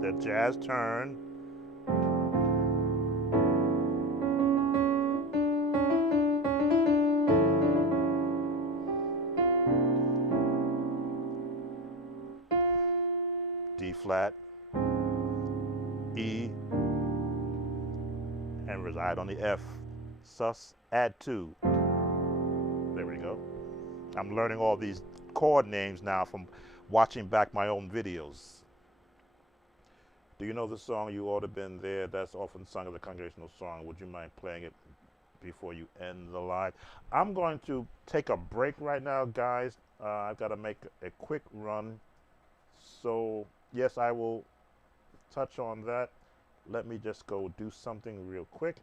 The jazz turn. D flat, E, and reside on the F. Sus, add 2. There we go. I'm learning all these chord names now from watching back my own videos. Do you know the song "You Ought to Been There"? That's often sung as a congregational song. Would you mind playing it before you end the live? I'm going to take a break right now, guys. I've got to make a quick run. So, yes, I will touch on that. Let me just go do something real quick.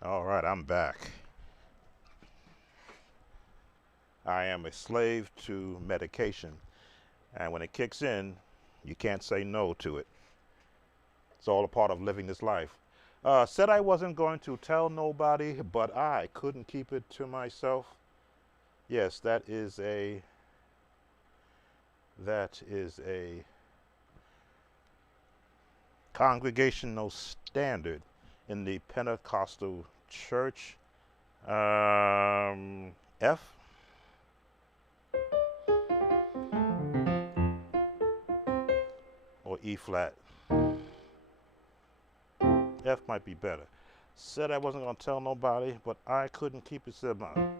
All right, I'm back. I am a slave to medication, and when it kicks in, you can't say no to it. It's all a part of living this life. Said I wasn't going to tell nobody, but I couldn't keep it to myself. Yes, that is a congregational standard in the Pentecostal church. F. Or E flat. F might be better. Said I wasn't going to tell nobody, but I couldn't keep it to myself.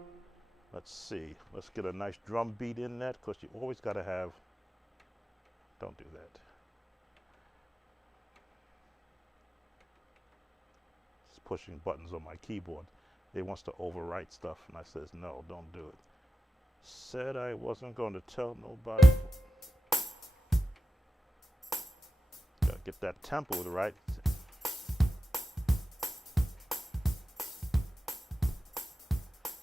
Let's see. Let's get a nice drum beat in that, because you always got to have. Don't do that. It's pushing buttons on my keyboard. It wants to overwrite stuff, and I says, no, don't do it. Said I wasn't going to tell nobody. Gotta get that tempo right.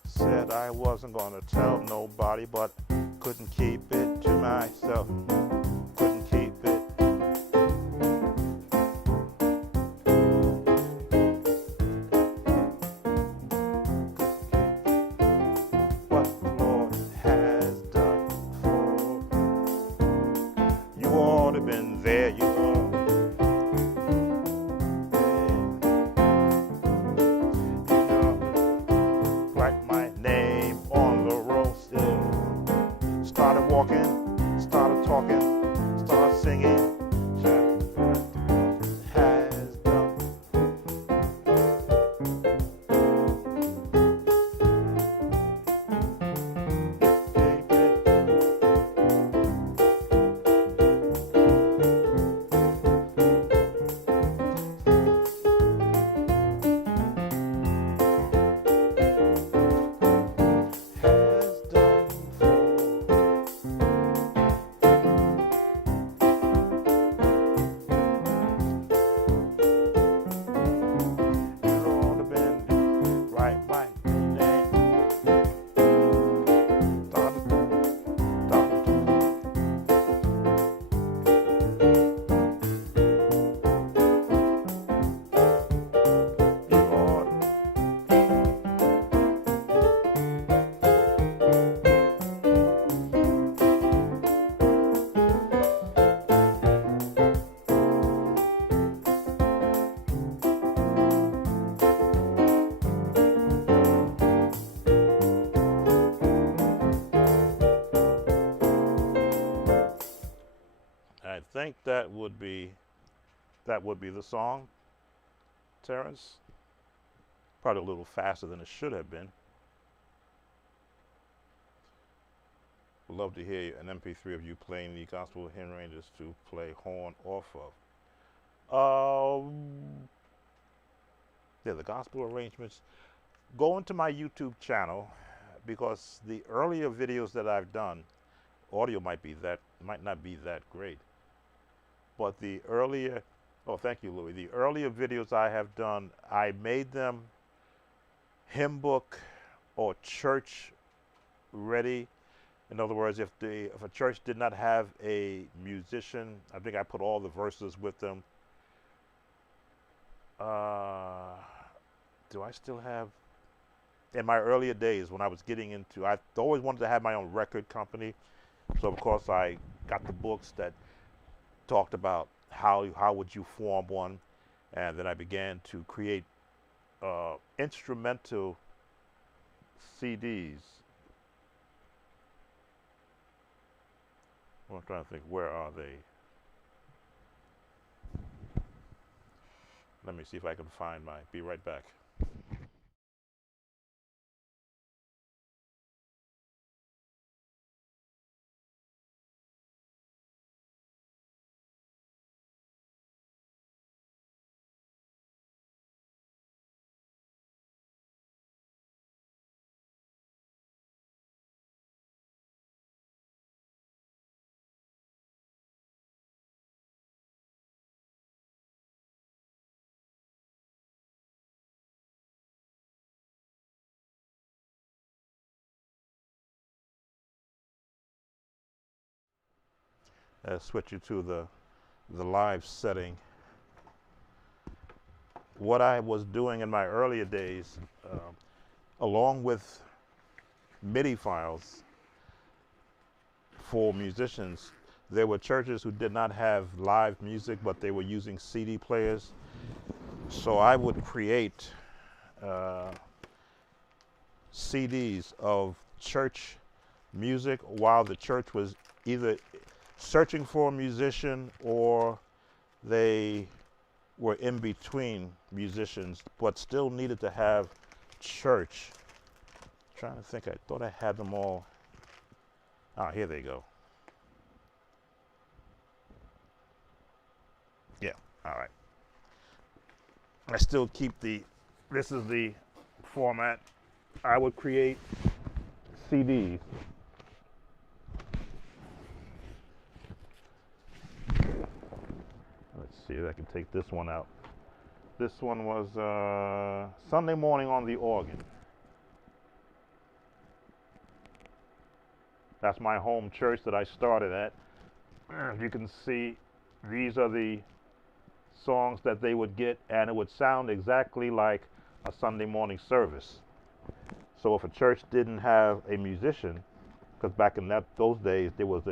Said I wasn't gonna tell nobody, but couldn't keep it to myself. Couldn't keep it. What think that would be the song, Terrence. Probably a little faster than it should have been. Would love to hear an MP3 of you playing the Gospel Hymn Rangers to play horn off of. Yeah, the gospel arrangements. Go into my YouTube channel because the earlier videos that I've done, audio might not be that great, but the earlier, oh, thank you, Louis. The earlier videos I have done, I made them hymn book or church ready. In other words, if a church did not have a musician, I think I put all the verses with them. Do I still have? In my earlier days, when I was getting into, I always wanted to have my own record company. So of course I got the books that talked about how would you form one, and then I began to create instrumental CDs. Well, I'm trying to think, where are they? Let me see if I can find my. Be right back. Switch you to the live setting. What I was doing in my earlier days, along with MIDI files for musicians, there were churches who did not have live music, but they were using CD players. So I would create CDs of church music while the church was either searching for a musician or they were in between musicians but still needed to have church. I'm trying to think, I thought I had them all. Ah, here they go. Yeah, all right. I still keep this is the format. I would create CDs. Let's see if I can take this one out. This one was Sunday Morning on the Organ. That's my home church that I started at. As you can see, these are the songs that they would get, and it would sound exactly like a Sunday morning service. So if a church didn't have a musician, because back in those days there was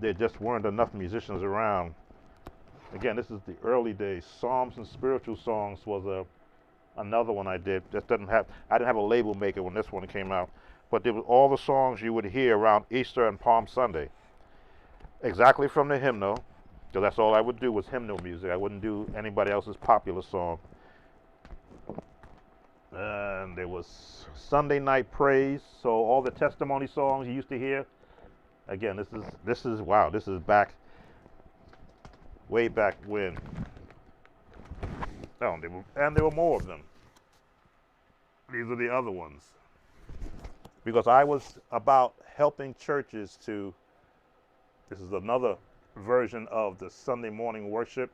there just weren't enough musicians around. Again, this is the early days. Psalms and Spiritual Songs was another one I did. I didn't have a label maker when this one came out, but there was all the songs you would hear around Easter and Palm Sunday, exactly from the hymnal, because that's all I would do was hymnal music. I wouldn't do anybody else's popular song. And there was Sunday night praise, so all the testimony songs you used to hear. Again, this is wow. This is way back when. Oh, there were more of them. These are the other ones. Because I was about helping churches to. This is another version of the Sunday morning worship.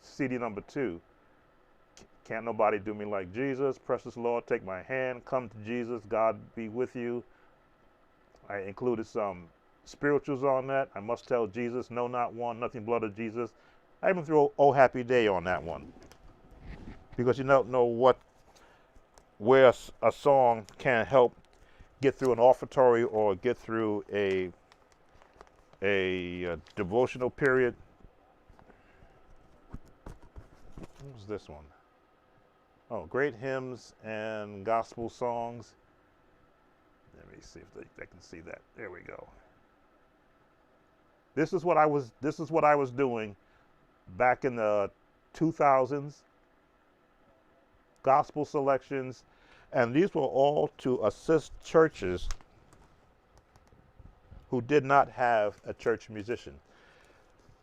CD number 2. Can't nobody do me like Jesus. Precious Lord, take my hand. Come to Jesus. God be with you. I included some spirituals on that. I must tell Jesus, no, not one, nothing blood of Jesus. I even threw Oh Happy Day on that one. Because you don't know where a song can help get through an offertory or get through a devotional period. What was this one? Oh, great hymns and gospel songs. Let me see if they can see that. There we go. This is what I was doing back in the 2000s, gospel selections, and these were all to assist churches who did not have a church musician.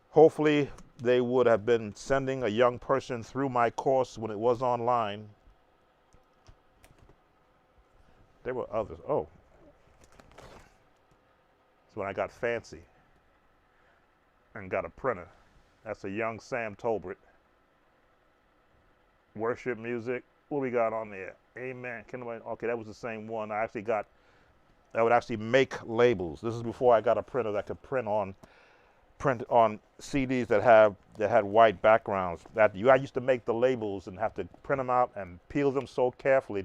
Hopefully, they would have been sending a young person through my course when it was online. There were others. Oh, that's when I got fancy and got a printer. That's a young Sam Tolbert. Worship music. What we got on there? Amen. Okay, that was the same one. I would actually make labels. This is before I got a printer that could print on CDs that had white backgrounds. I used to make the labels and have to print them out and peel them so carefully.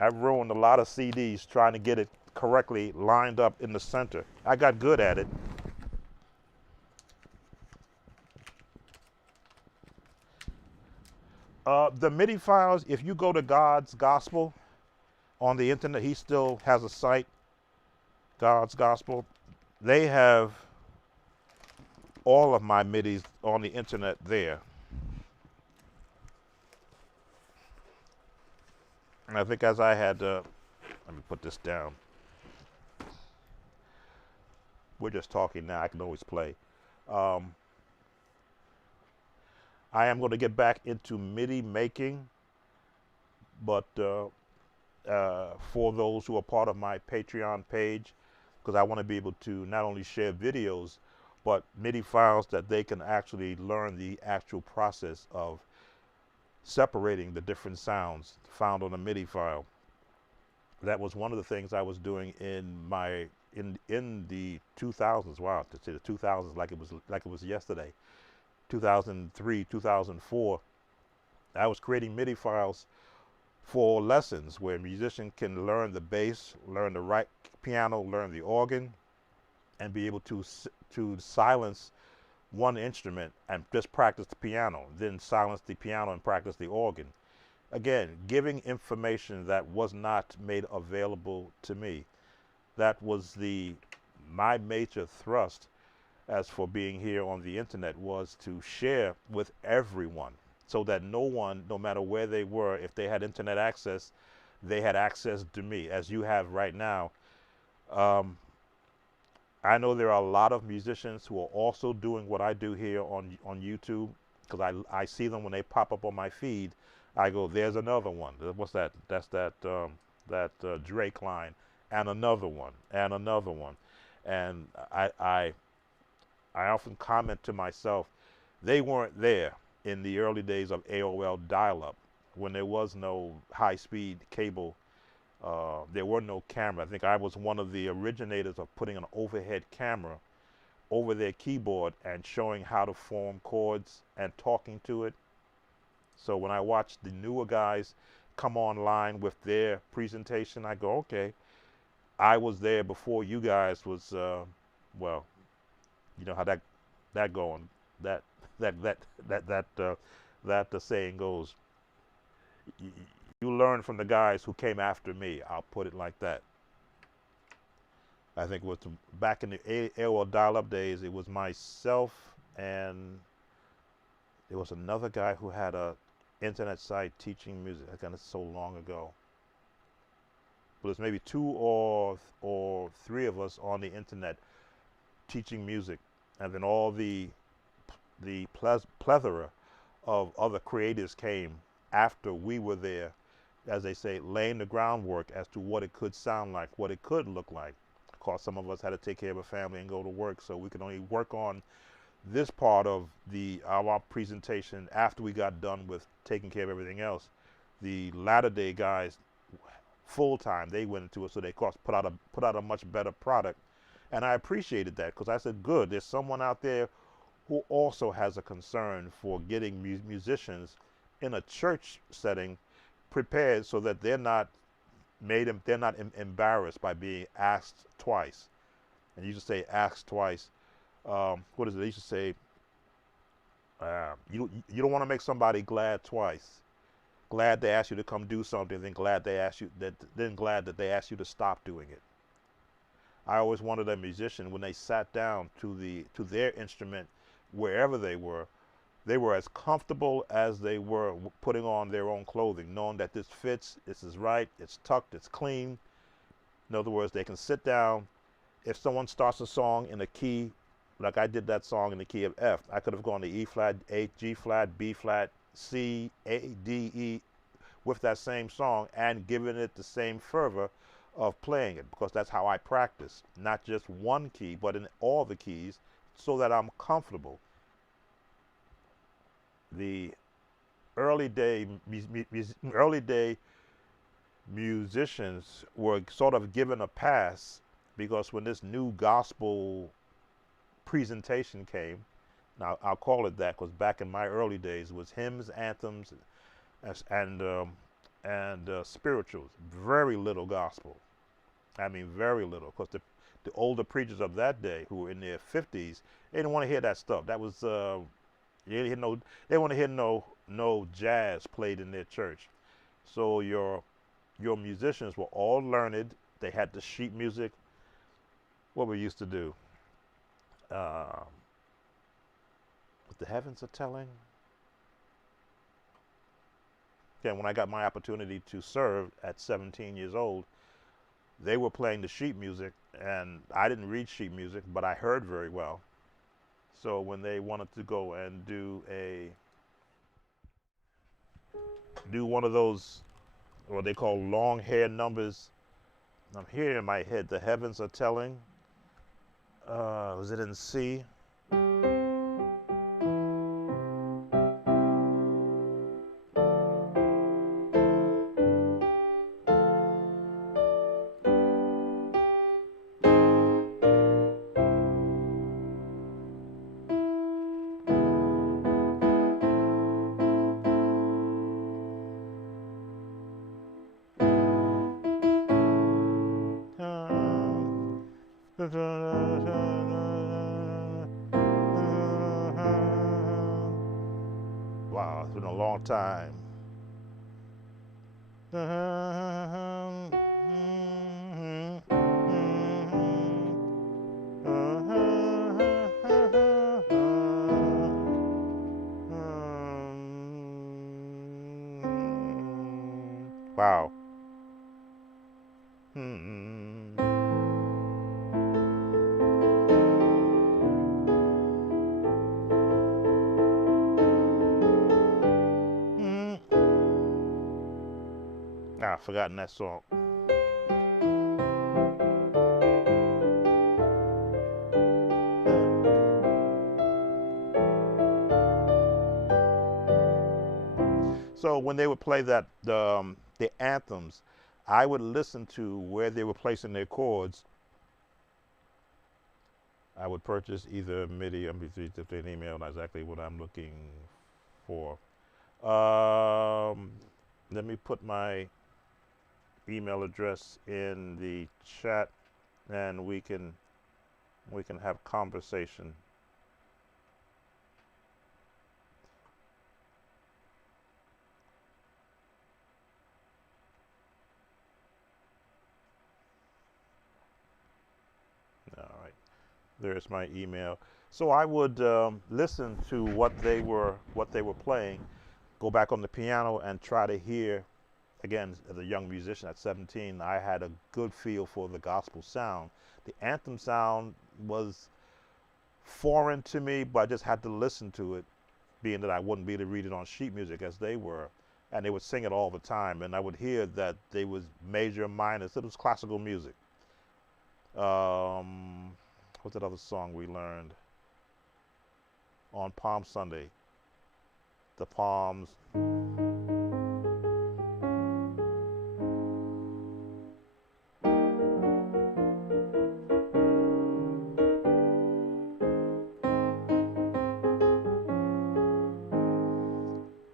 I ruined a lot of CDs trying to get it correctly lined up in the center. I got good at it. The MIDI files, if you go to God's Gospel on the internet, he still has a site, God's Gospel. They have all of my MIDIs on the internet there. And I think as I had, let me put this down. We're just talking now, I can always play. I am going to get back into MIDI making, but for those who are part of my Patreon page, because I want to be able to not only share videos, but MIDI files that they can actually learn the actual process of separating the different sounds found on a MIDI file. That was one of the things I was doing in the 2000s. Wow, to say the 2000s like it was yesterday. 2003, 2004, I was creating MIDI files for lessons where a musician can learn the bass, learn the right piano, learn the organ, and be able to silence one instrument and just practice the piano, then silence the piano and practice the organ. Again, giving information that was not made available to me. That was my major thrust as for being here on the internet, was to share with everyone so that no one, no matter where they were, if they had internet access, they had access to me, as you have right now. I know there are a lot of musicians who are also doing what I do here on YouTube, because I see them when they pop up on my feed. I go, there's another one. What's that? That's that Drake line, and another one, and another one. And I often comment to myself, they weren't there in the early days of AOL dial-up, when there was no high-speed cable. There were no camera. I think I was one of the originators of putting an overhead camera over their keyboard and showing how to form chords and talking to it. So when I watch the newer guys come online with their presentation, I go, okay, I was there before you guys was, well, you know how that going, that the saying goes. You learn from the guys who came after me. I'll put it like that. I think it was back in the AOL dial-up days. It was myself and there was another guy who had a internet site teaching music. Again, it's so long ago. But there's maybe two or three of us on the internet teaching music, and then all the plethora of other creators came after we were there, as they say, laying the groundwork as to what it could sound like, what it could look like. Of course, some of us had to take care of a family and go to work, so we could only work on this part of our presentation after we got done with taking care of everything else. The latter day guys, full time, they went into it, so they put out a much better product, and I appreciated that, because I said, good, there's someone out there who also has a concern for getting musicians in a church setting prepared, so that they're not embarrassed by being asked twice. And you just say asked twice. What is it? They used to say, you don't want to make somebody glad twice. Glad they asked you to come do something, then glad that they asked you to stop doing it. I always wanted a musician when they sat down to their instrument, wherever they were as comfortable as they were putting on their own clothing, knowing that this fits, this is right, it's tucked, it's clean. In other words, they can sit down. If someone starts a song in a key, like I did that song in the key of F, I could have gone to E flat, A, G flat, B flat, C, A, D, E with that same song and given it the same fervor of playing it, because that's how I practice, not just one key, but in all the keys, so that I'm comfortable. The early day musicians were sort of given a pass because when this new gospel presentation came, now I'll call it that because back in my early days it was hymns, anthems, and spirituals. Very little gospel. I mean, very little, because the older preachers of that day who were in their 50s, they didn't want to hear that stuff. That was they didn't want to hear no jazz played in their church. So your musicians were all learned. They had the sheet music. What we used to do, what the heavens are telling. Again, when I got my opportunity to serve at 17 years old, they were playing the sheet music, and I didn't read sheet music, but I heard very well. So when they wanted to go and do one of those, what they call long hair numbers, I'm here in my head, the heavens are telling. Was it in C? Wow, it's been a long time. Wow. I've forgotten that song. So when they would play the anthems, I would listen to where they were placing their chords. I would purchase either MIDI or MP3 to an email, not exactly what I'm looking for. Let me put my email address in the chat, and we can have conversation. All right, there's my email. So I would listen to what they were playing, go back on the piano and try to hear. Again, as a young musician at 17, I had a good feel for the gospel sound. The anthem sound was foreign to me, but I just had to listen to it, being that I wouldn't be able to read it on sheet music as they were. And they would sing it all the time, and I would hear that they was major, minor, so it was classical music. What's that other song we learned on Palm Sunday? The Palms.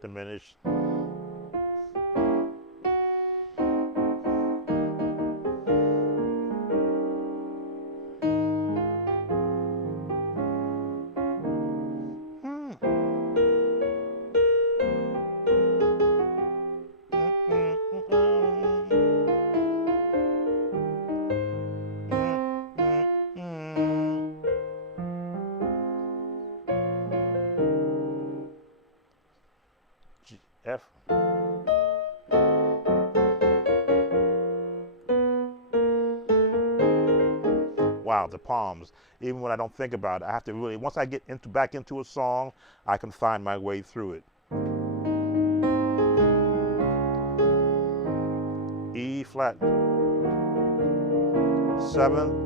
Diminished. F. Wow, the palms. Even when I don't think about it, I have to really, once I get back into a song, I can find my way through it. E flat, 7,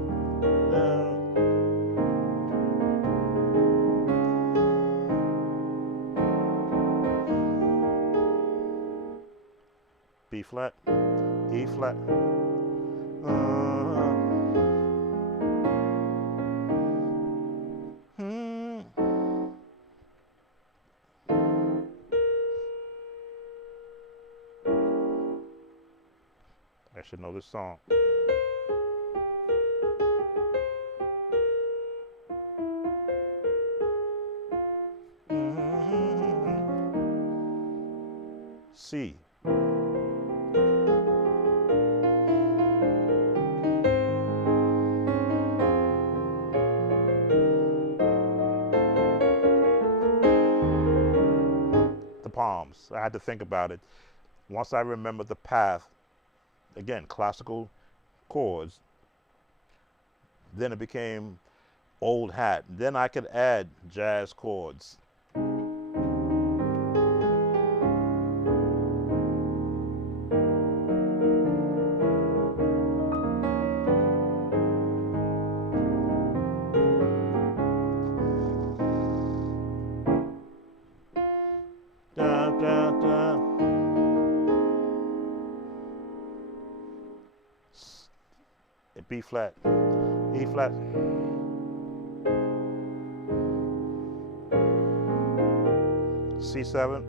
B flat, E flat. Hmm. I should know this song. C. The palms. I had to think about it. Once I remembered the path, again, classical chords, then it became old hat. Then I could add jazz chords. Da, da, da. B flat, E flat. C7.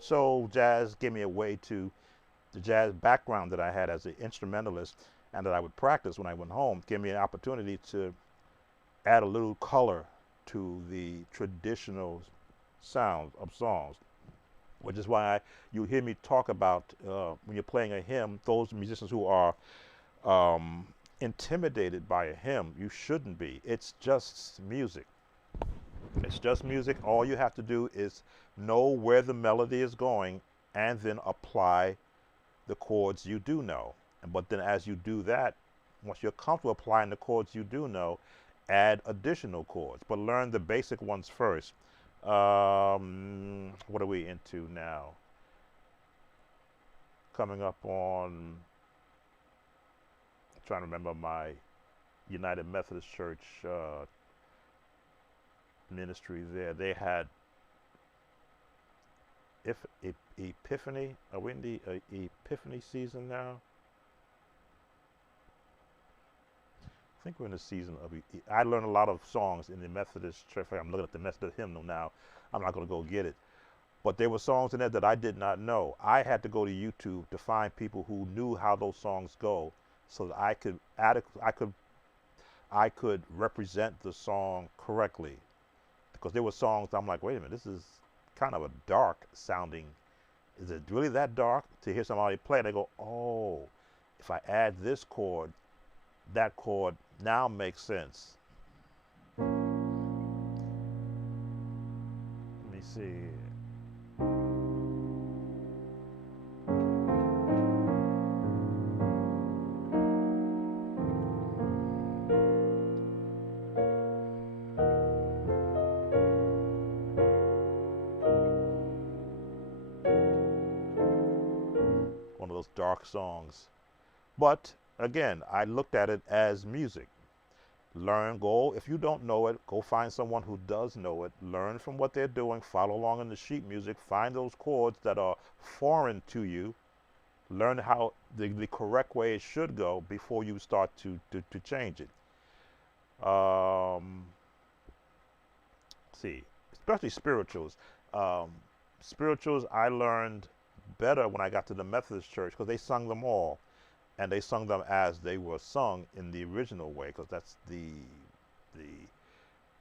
So jazz gave me a way to, the jazz background that I had as an instrumentalist and that I would practice when I went home, gave me an opportunity to add a little color to the traditional sounds of songs, which is why you hear me talk about when you're playing a hymn, those musicians who are intimidated by a hymn, you shouldn't be. It's just music. It's just music. All you have to do is know where the melody is going and then apply the chords you do know. But then as you do that, once you're comfortable applying the chords you do know, add additional chords. But learn the basic ones first. What are we into now? Coming up on, I'm trying to remember my United Methodist Church ministry there. They had Epiphany. Are we in the Epiphany season now? I think we're in the season of. I learned a lot of songs in the Methodist church. I'm looking at the Methodist hymnal now. I'm not going to go get it. But there were songs in there that I did not know. I had to go to YouTube to find people who knew how those songs go, so that I could represent the song correctly. Because there were songs I'm like, wait a minute, this is kind of a dark sounding. Is it really that dark? To hear somebody play, they go, oh, if I add this chord, that chord now makes sense. Let me see. One of those dark songs. But again, I looked at it as music. Learn, go, if you don't know it, go find someone who does know it. Learn from what they're doing. Follow along in the sheet music. Find those chords that are foreign to you. Learn how the correct way it should go before you start to change it. See, especially spirituals. Spirituals I learned better when I got to the Methodist church because they sung them all. And they sung them as they were sung in the original way, because that's the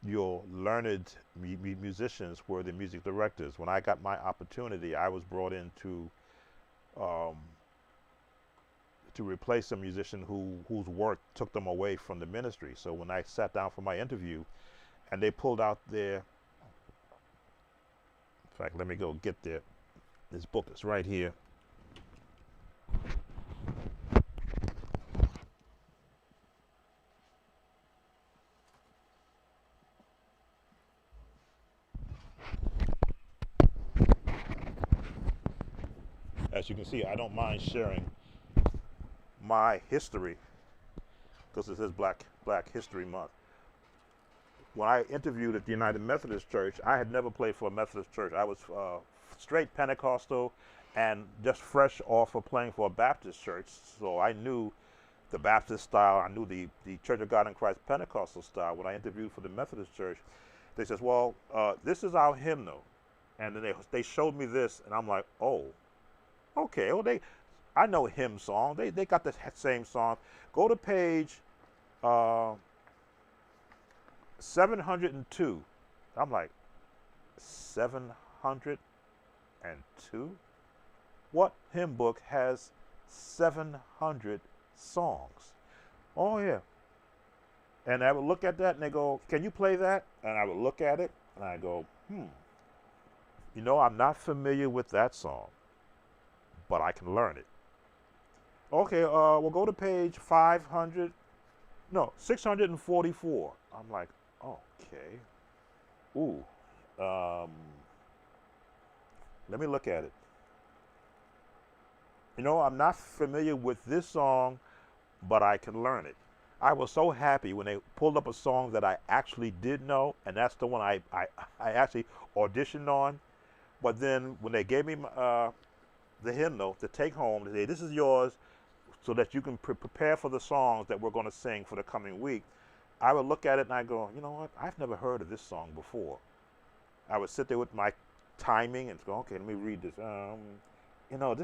your learned musicians were the music directors. When I got my opportunity, I was brought in um, to replace a musician whose work took them away from the ministry. So when I sat down for my interview, and they pulled out their, in fact, let me go get there. This book is right here. As you can see, I don't mind sharing my history because it says Black History Month. When I interviewed at the United Methodist Church, I had never played for a Methodist church. I was straight Pentecostal and just fresh off of playing for a Baptist church. So I knew the Baptist style. I knew the Church of God in Christ Pentecostal style. When I interviewed for the Methodist church, they says, well, this is our hymnal. And then they showed me this, and I'm like, oh, okay. Well, I know hymn song. They got the same song. Go to page 702. I'm like, 702? What hymn book has 700 songs? Oh, yeah. And I would look at that and they go, can you play that? And I would look at it and I go, you know, I'm not familiar with that song, but I can learn it. Okay, we'll go to page 644. I'm like, okay. Ooh. Let me look at it. You know, I'm not familiar with this song, but I can learn it. I was so happy when they pulled up a song that I actually did know, and that's the one I actually auditioned on. But then when they gave me the hymnal to take home, they say, this is yours so that you can prepare for the songs that we're going to sing for the coming week. I would look at it and I go, you know what? I've never heard of this song before. I would sit there with my timing and go, okay, let me read this. You know,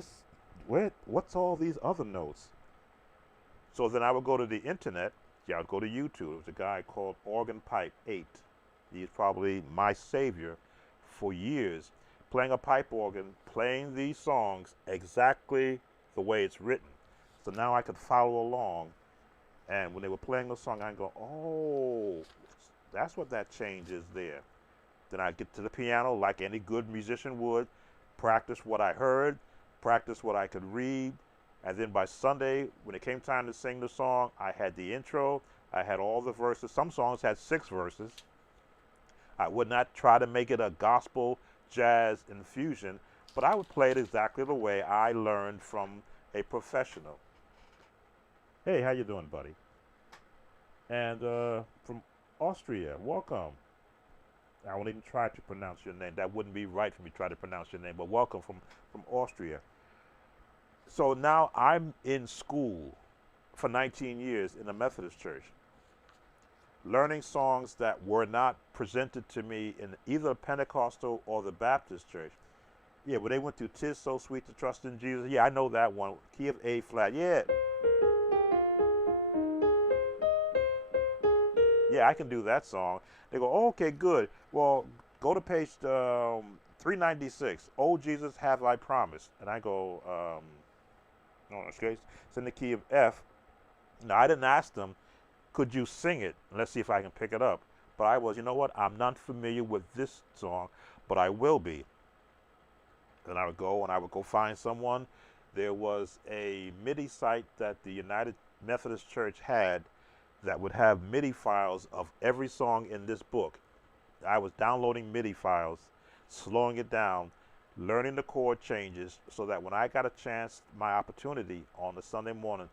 what's all these other notes? So then I would go to the internet. Yeah, I'd go to YouTube. There was a guy called Organ Pipe 8. He's probably my savior for years, playing a pipe organ, playing these songs exactly the way it's written. So now I could follow along. And when they were playing the song, I go, oh, that's what that change is there. Then I get to the piano like any good musician would, practice what I heard, practice what I could read. And then by Sunday, when it came time to sing the song, I had the intro, I had all the verses. Some songs had 6 verses. I would not try to make it a gospel jazz infusion, but I would play it exactly the way I learned from a professional. Hey, how you doing, buddy? And from Austria, welcome. I won't even try to pronounce your name. That wouldn't be right for me to try to pronounce your name, but welcome from Austria. So now I'm in school for 19 years in a Methodist church, learning songs that were not presented to me in either the Pentecostal or the Baptist church. Yeah, when they went through "'Tis So Sweet to Trust in Jesus," yeah, I know that one. Key of A flat, yeah. Yeah, I can do that song. They go, oh, okay, good. Well, go to page 396. Oh, Jesus, have I promised? And I go, no, it's in the key of F. Now, I didn't ask them, could you sing it? Let's see if I can pick it up. But I was, you know what? I'm not familiar with this song, but I will be. Then I would go and I would go find someone. There was a MIDI site that the United Methodist Church had that would have MIDI files of every song in this book. I was downloading MIDI files, slowing it down, learning the chord changes so that when I got a chance, my opportunity on the Sunday morning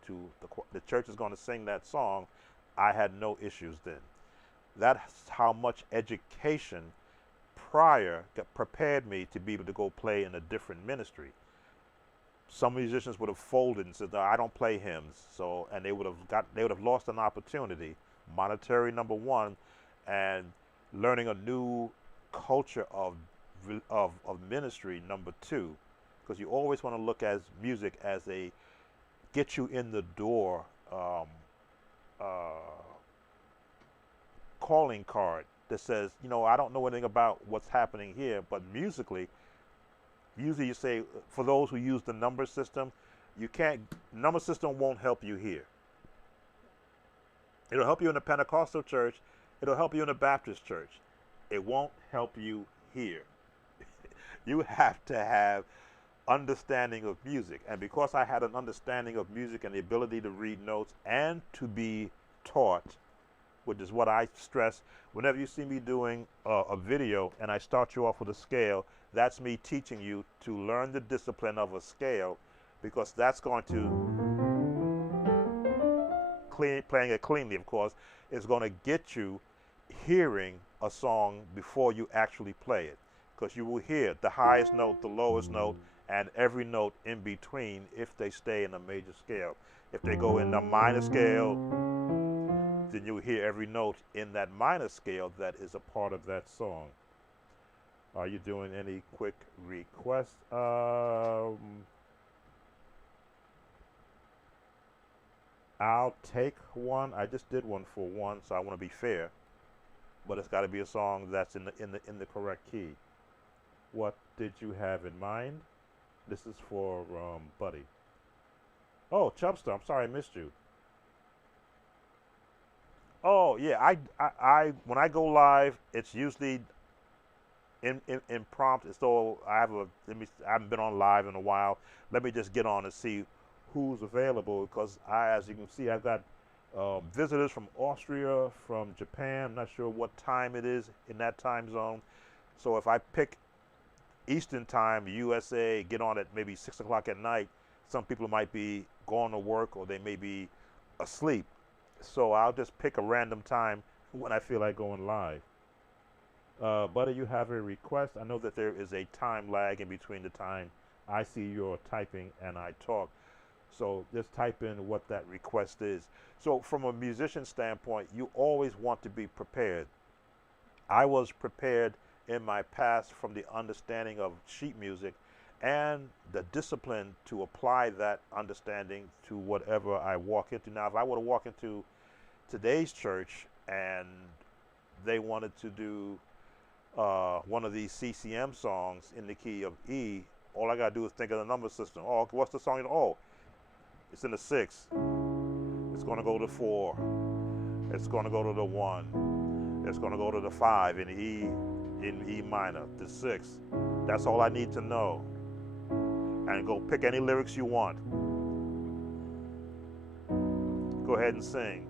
the church is going to sing that song, I had no issues then. That's how much education prior prepared me to be able to go play in a different ministry. Some musicians would have folded and said, no, I don't play hymns. So, and they would have lost an opportunity, monetary number one, and learning a new culture of ministry number two, because you always want to look at music as a get you in the door calling card that says, you know, I don't know anything about what's happening here, but musically, usually you say, for those who use the number system, you can't, number system won't help you here. It'll help you in the Pentecostal church. It'll help you in the Baptist church. It won't help you here. You have to have understanding of music. And because I had an understanding of music and the ability to read notes and to be taught, which is what I stress whenever you see me doing a video and I start you off with a scale, that's me teaching you to learn the discipline of a scale, because that's going to, playing it cleanly, of course, is going to get you hearing a song before you actually play it, because you will hear the highest note, the lowest note, and every note in between if they stay in a major scale. If they go in the minor scale, then you'll hear every note in that minor scale that is a part of that song. Are you doing any quick requests? I'll take one. I just did one for one, so I want to be fair. But it's got to be a song that's in the correct key. What did you have in mind? This is for Buddy. Oh, Chubster, I'm sorry I missed you. Oh yeah, I when I go live, it's usually in prompt. So I have a I haven't been on live in a while. Let me just get on and see who's available, because as you can see, I've got visitors from Austria, from Japan. I'm not sure what time it is in that time zone. So if I pick Eastern time, USA, get on at maybe 6 o'clock at night, some people might be going to work or they may be asleep. So I'll just pick a random time when I feel like going live. Buddy, you have a request. I know that there is a time lag in between the time I see your typing and I talk. So just type in what that request is. So from a musician standpoint, you always want to be prepared. I was prepared in my past from the understanding of sheet music and the discipline to apply that understanding to whatever I walk into. Now, if I were to walk into today's church and they wanted to do one of these CCM songs in the key of E, all I got to do is think of the number system. Oh, what's the song? Oh, it's in the 6. It's going to go to 4. It's going to go to the 1. It's going to go to the 5 in E minor, the 6. That's all I need to know. And go pick any lyrics you want. Go ahead and sing.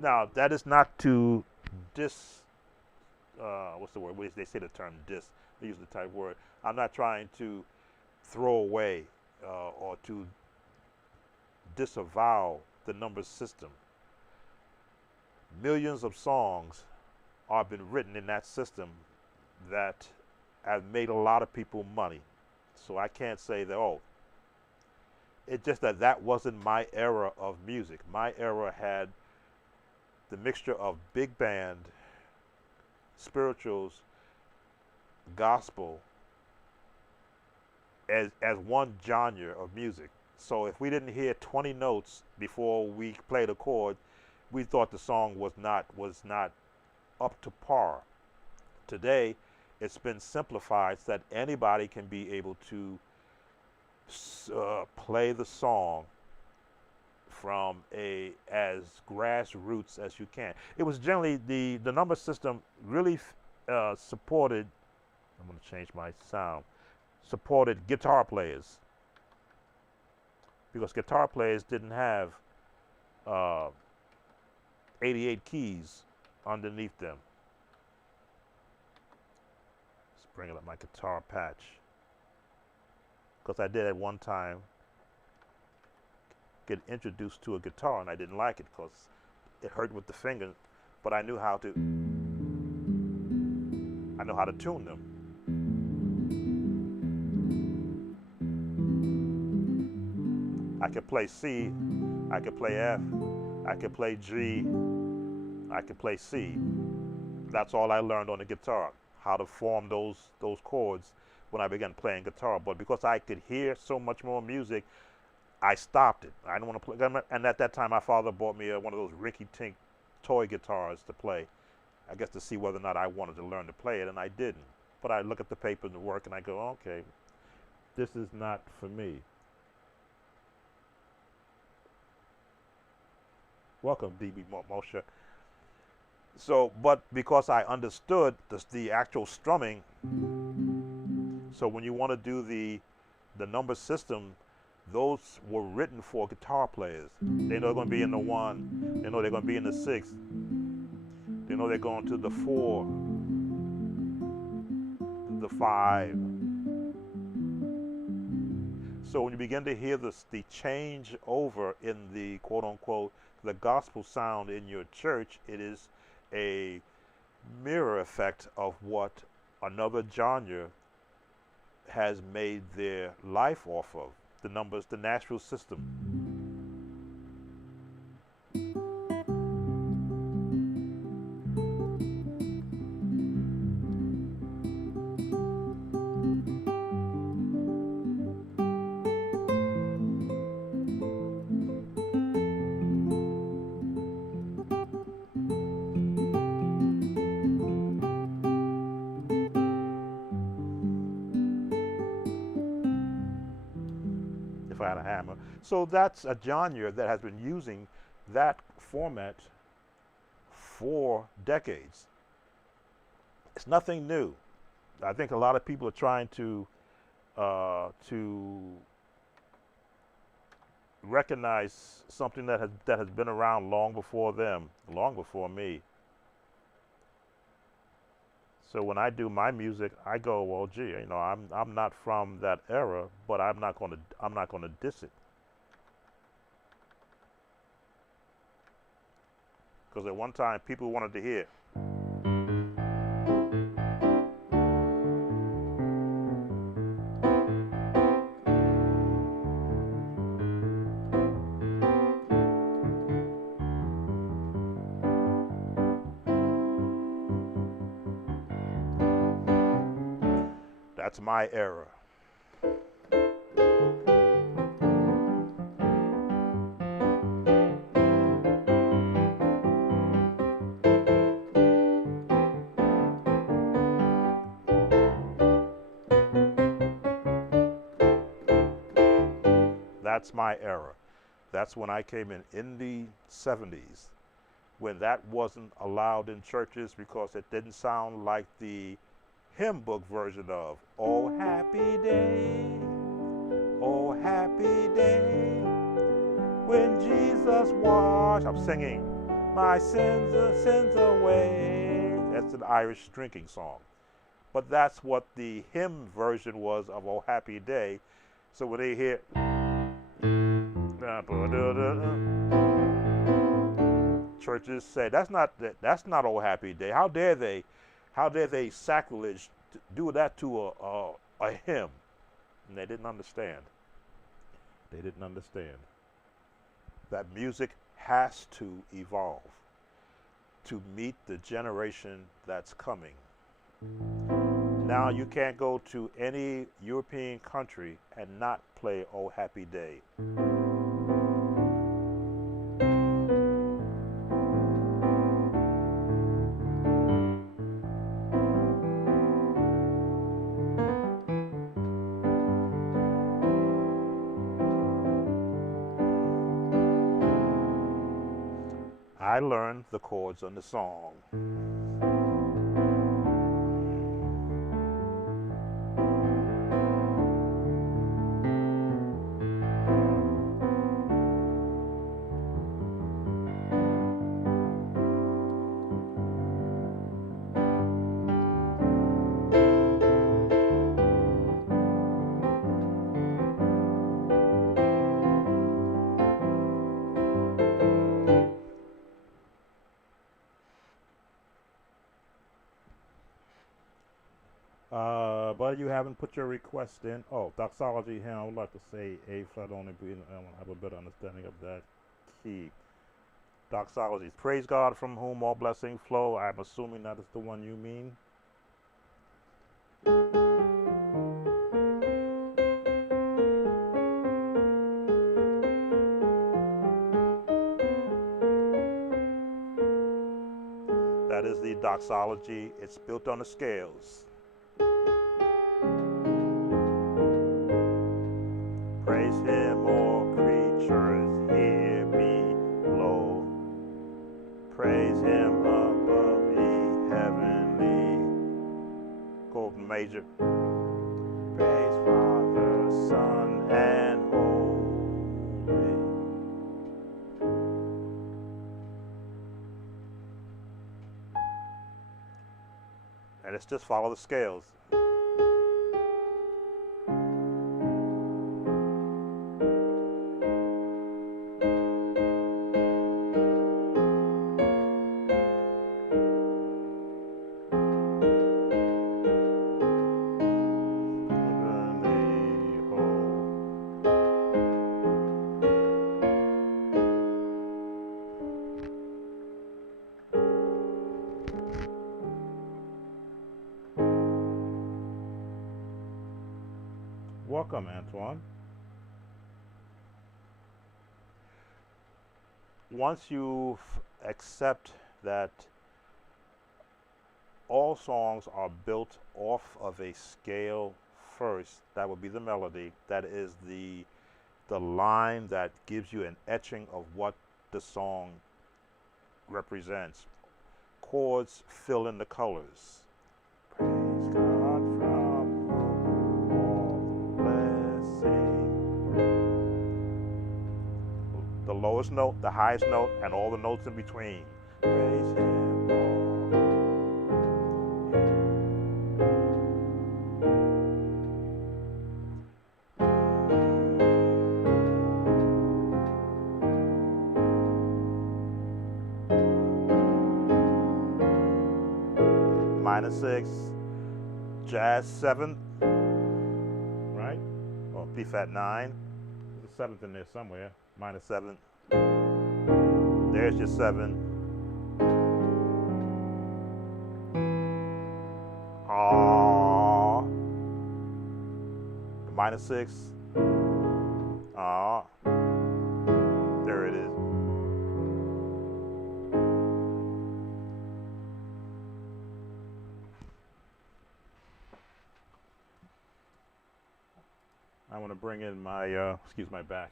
Now, that is not to what's the word? They say the term dis. They use the type word. I'm not trying to throw away or to disavow the number system. Millions of songs have been written in that system that have made a lot of people money. So I can't say that, oh, it's just that that wasn't my era of music. My era had the mixture of big band, spirituals, gospel as one genre of music. So if we didn't hear 20 notes before we played a chord, we thought the song was not up to par. Today, it's been simplified so that anybody can be able to play the song from as grassroots as you can. It was generally the number system really supported. I'm going to change my sound. Supported guitar players, because guitar players didn't have 88 keys underneath them. Let's bring up my guitar patch, because I did at one time get introduced to a guitar and I didn't like it because it hurt with the finger, but I know how to tune them. I could play C, I could play F, I could play G, I could play C. That's all I learned on the guitar, how to form those chords when I began playing guitar. But because I could hear so much more music, I stopped it. I didn't want to play. And at that time, my father bought me one of those rinky-tink toy guitars to play. I guess to see whether or not I wanted to learn to play it, and I didn't. But I look at the paper and the work, and I go, okay, this is not for me. Welcome, DB Moshe. So, but because I understood the actual strumming, so when you want to do the number system, those were written for guitar players. They know they're going to be in the 1. They know they're going to be in the 6. They know they're going to the 4, the 5. So when you begin to hear the change over in the quote unquote the gospel sound in your church, it is a mirror effect of what another genre has made their life off of. The numbers, the Nashville system. If I had a hammer. So that's a genre that has been using that format for decades. It's nothing new. I think a lot of people are trying to recognize something that has been around long before them, long before me. So when I do my music, I go, well, gee, you know, I'm not from that era, but I'm not going to diss it. Because at one time, people wanted to hear. That's my era. That's my era. That's when I came in the 70s, when that wasn't allowed in churches because it didn't sound like the hymn book version of "Oh Happy Day, oh happy day, when Jesus washed." I'm singing my sins away. That's an Irish drinking song. But that's what the hymn version was of "Oh Happy Day." So when they hear churches say that's not "Oh Happy Day." How dare they sacrilege to do that to a hymn? And they didn't understand. They didn't understand that music has to evolve to meet the generation that's coming. Now you can't go to any European country and not play "Oh Happy Day." I learned the chords on the song. But you haven't put your request in. Oh, doxology hymn. I would like to say A flat only. I want to have a better understanding of that key. Doxology. Praise God from whom all blessings flow. I'm assuming that is the one you mean. is the doxology. It's built on the scales. Praise him, all creatures here below. Praise him above the heavenly. Golden major. Praise Father, Son, and Holy. And it's just follow the scales. Welcome, Antoine. Once you accept that all songs are built off of a scale first, that would be the melody. That is the line that gives you an etching of what the song represents. Chords fill in the colors. Praise God from whom all blessing. The lowest note, the highest note, and all the notes in between. Praise him all. Minor 6, jazz 7th, right? Or B flat 9. There's a 7th in there somewhere. Minor 7th. There's your 7. Ah. The minor 6. Ah. There it is. I want to bring in my, excuse my back.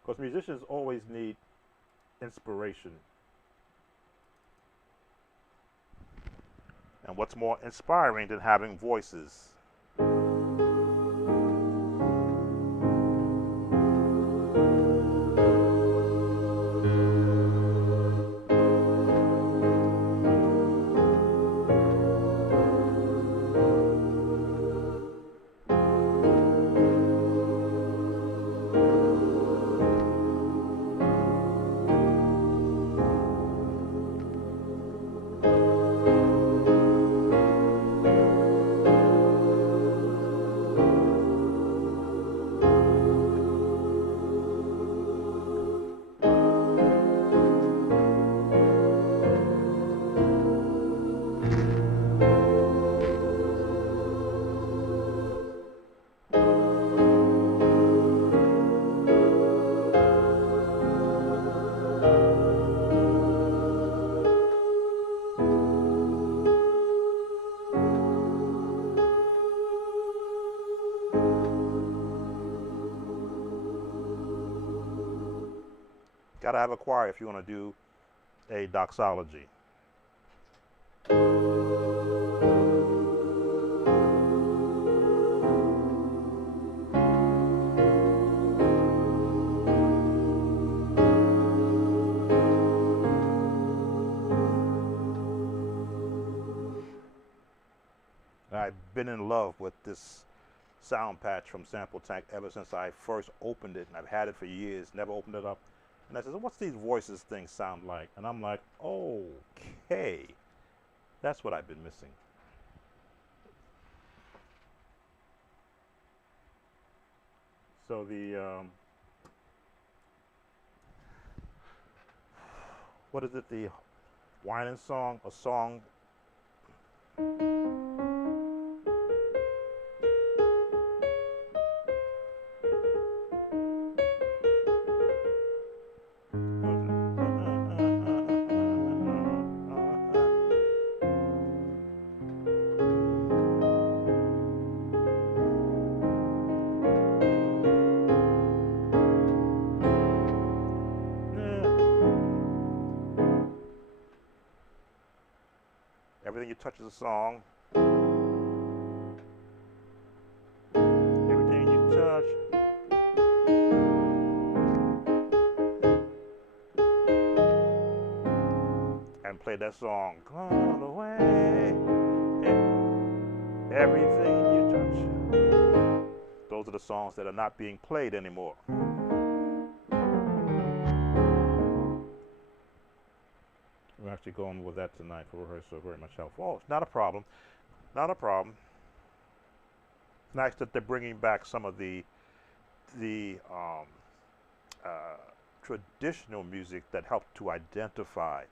Because musicians always need inspiration. And what's more inspiring than having voices? Gotta have a choir if you want to do a doxology. I've been in love with this sound patch from Sample Tank ever since I first opened it, and I've had it for years, never opened it up. And I said, what's these voices things sound like? And I'm like, okay, that's what I've been missing. So the, what is it, the whining song, a song? touches a song. Everything you touch. And play that song. Gone away. Everything you touch. Those are the songs that are not being played anymore. We're actually going with that tonight for rehearsal. Very much helpful. Oh, it's not a problem. Not a problem. It's nice that they're bringing back some of the traditional music that helped to identify,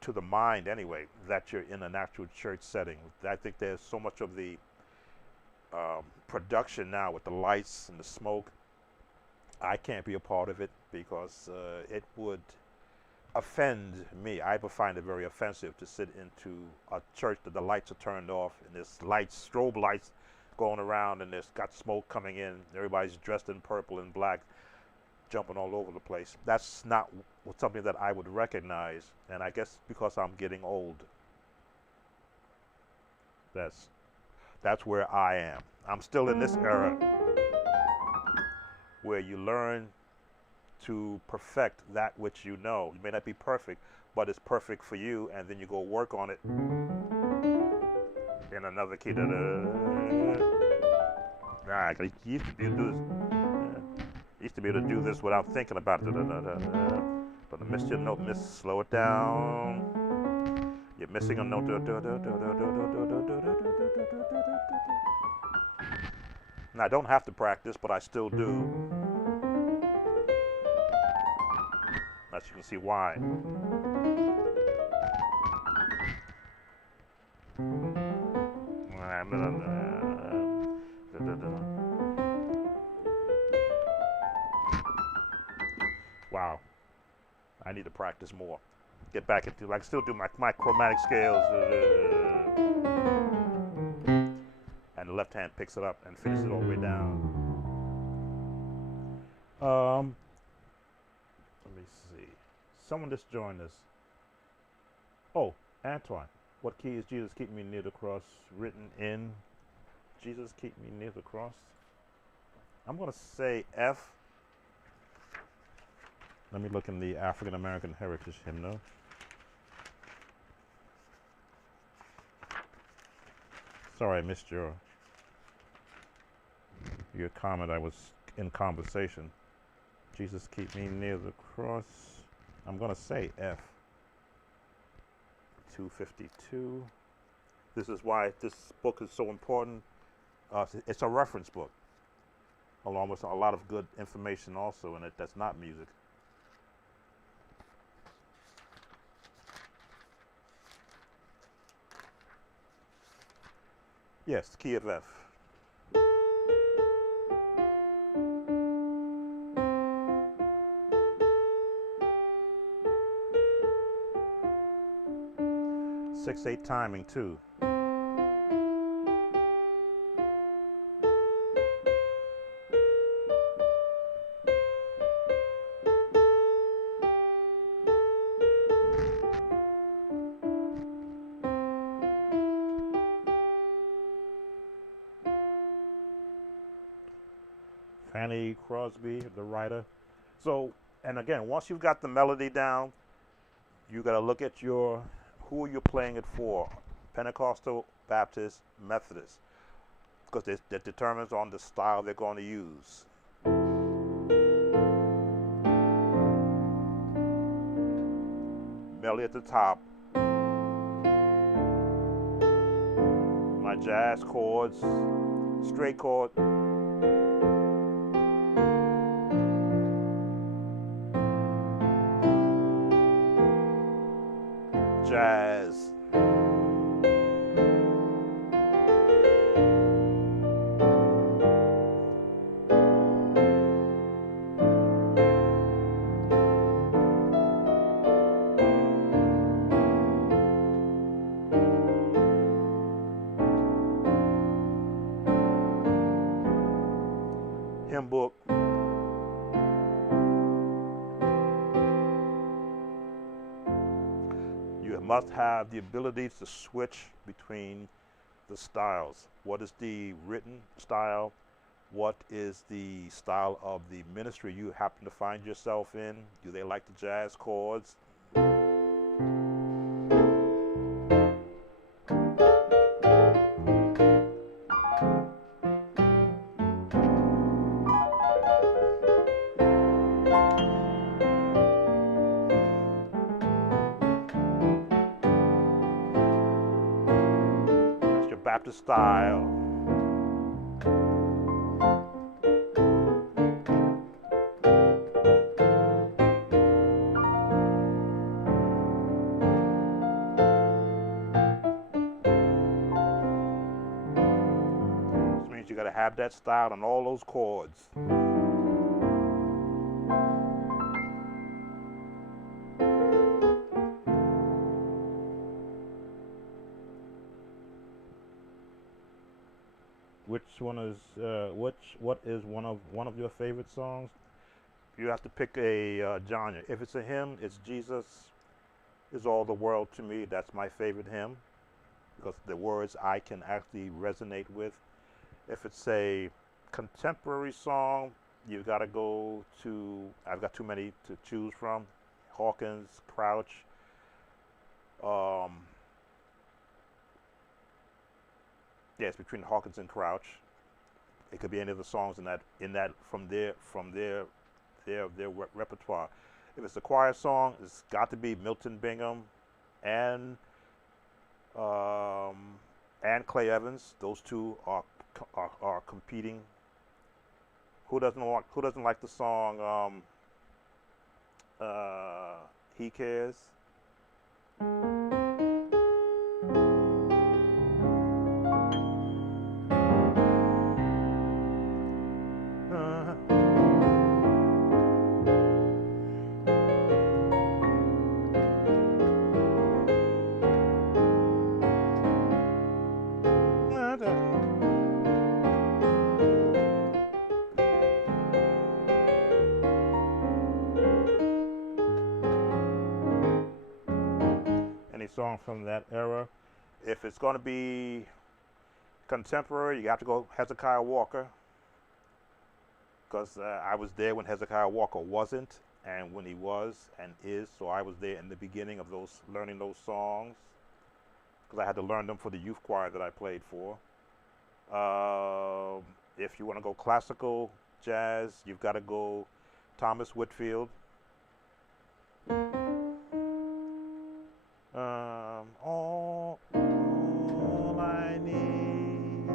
to the mind anyway, that you're in an actual church setting. I think there's so much of the production now with the lights and the smoke. I can't be a part of it because it would offend me. I would find it very offensive to sit into a church that the lights are turned off and there's lights, strobe lights going around, and there's got smoke coming in. Everybody's dressed in purple and black, jumping all over the place. That's not something that I would recognize, and I guess because I'm getting old, that's where I am. I'm still in this era where you learn to perfect that which you know. You may not be perfect, but it's perfect for you, and then you go work on it in another key. I used to be able to do this. Used to be able to do this without thinking about it. But I missed your note, miss. Slow it down. You're missing a note. Now I don't have to practice, but I still do. As you can see why. Wow. I need to practice more. Get back into, I can still do my chromatic scales. And the left hand picks it up and finishes it all the way down. Let me see. Someone just joined us. Oh, Antoine. What key is Jesus keep me near the cross written in? Jesus keep me near the cross. I'm going to say F. Let me look in the African American Heritage Hymnal. Sorry, I missed your comment. I was in conversation. Jesus keep me near the cross. I'm going to say F. 252. This is why this book is so important. It's a reference book, along with a lot of good information also in it that's not music. Yes, key of F. Six-eight timing too. Fanny Crosby, the writer. So, and again, once you've got the melody down, you got to look at who you're playing it for. Pentecostal, Baptist, Methodist. Because that determines on the style they're going to use. Melody at the top. My jazz chords, straight chord. Jazz. Hymn book. must have the ability to switch between the styles. What is the written style? What is the style of the ministry you happen to find yourself in? Do they like the jazz chords? That's your Baptist style. You got to have that style on all those chords. Which one is what is one of your favorite songs? You have to pick a genre. If it's a hymn, it's Jesus is All the World to Me. That's my favorite hymn because the words I can actually resonate with. If it's a contemporary song, you've got to go to, I've got too many to choose from. Hawkins, Crouch. Yeah, it's between Hawkins and Crouch. It could be any of the songs in that from their repertoire. If it's a choir song, it's got to be Milton Bingham and Clay Evans. Those two are competing. Who doesn't like the song He Cares? Song from that era. If it's going to be contemporary, you have to go Hezekiah Walker, because I was there when Hezekiah Walker wasn't, and when he was and is. So I was there in the beginning of learning those songs, because I had to learn them for the youth choir that I played for. If you want to go classical jazz, you've got to go Thomas Whitfield. All I need,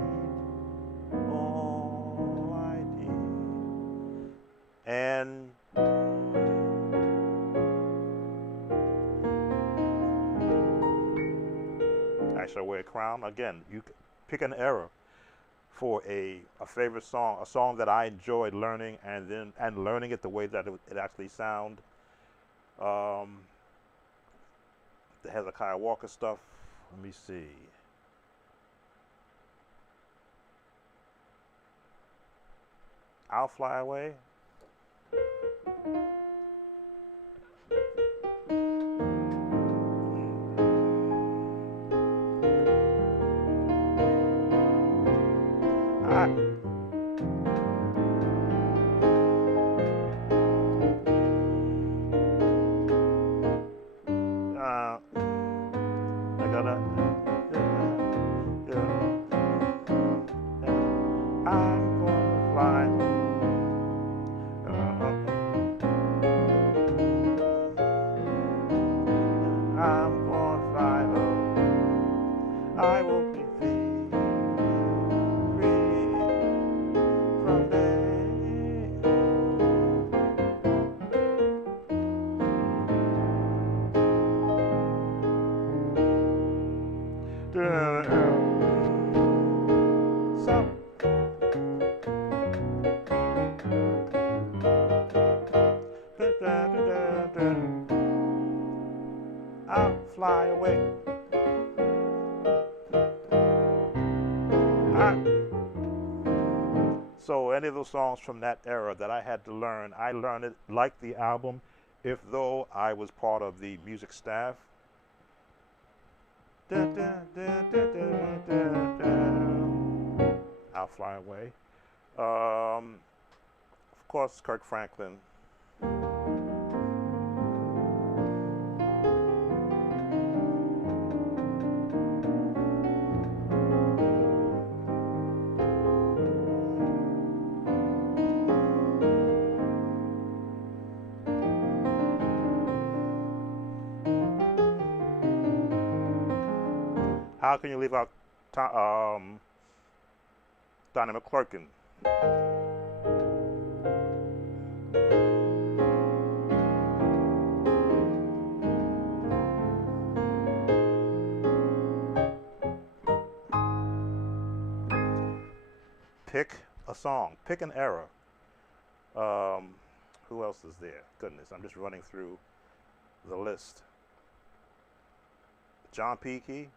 and I Shall Wear a Crown. Again, you pick an era for a favorite song, a song that I enjoyed learning, and learning it the way that it actually sound. The Hezekiah Walker stuff. Let me see. I'll Fly Away. I'll fly away. So any of those songs from that era that I had to learn, I learned it like the album, if though I was part of the music staff. Dun, dun, dun, dun, dun, dun, dun. I'll Fly Away. Of course, Kirk Franklin. How can you leave out Donnie McClurkin? Pick a song. Pick an era. Um, who else is there? Goodness, I'm just running through the list. John P. Key.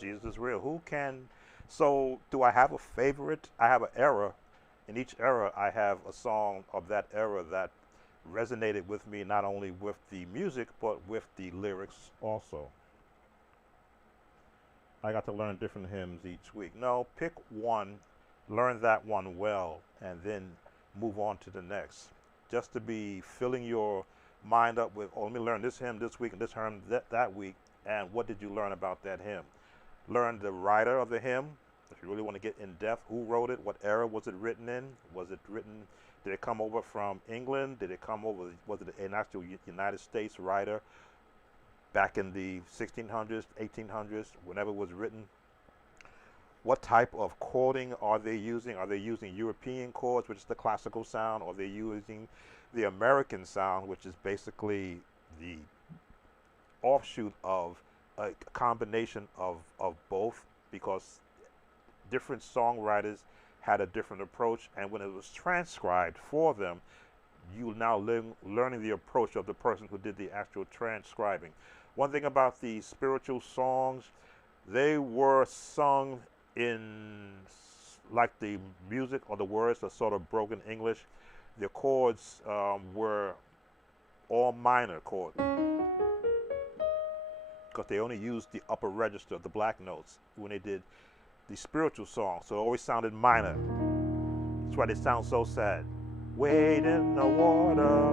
Jesus is real. Who can? So, do I have a favorite? I have an era. In each era, I have a song of that era that resonated with me, not only with the music, but with the lyrics also. I got to learn different hymns each week. No, pick one, learn that one well, and then move on to the next. Just to be filling your mind up with, oh, let me learn this hymn this week and this hymn that week, and what did you learn about that hymn? Learn the writer of the hymn. If you really want to get in depth, who wrote it? What era was it written in? Was it written? Did it come over from England? Did it come over? Was it an actual United States writer back in the 1600s, 1800s, whenever it was written? What type of chording are they using? Are they using European chords, which is the classical sound, or are they using the American sound, which is basically the offshoot of a combination of both? Because different songwriters had a different approach, and when it was transcribed for them, you now learning the approach of the person who did the actual transcribing. One thing about the spiritual songs, they were sung in like the music or the words are sort of broken English. The chords were all minor chords because they only used the upper register, the black notes, when they did the spiritual song. So it always sounded minor. That's why they sound so sad. Wade in the water,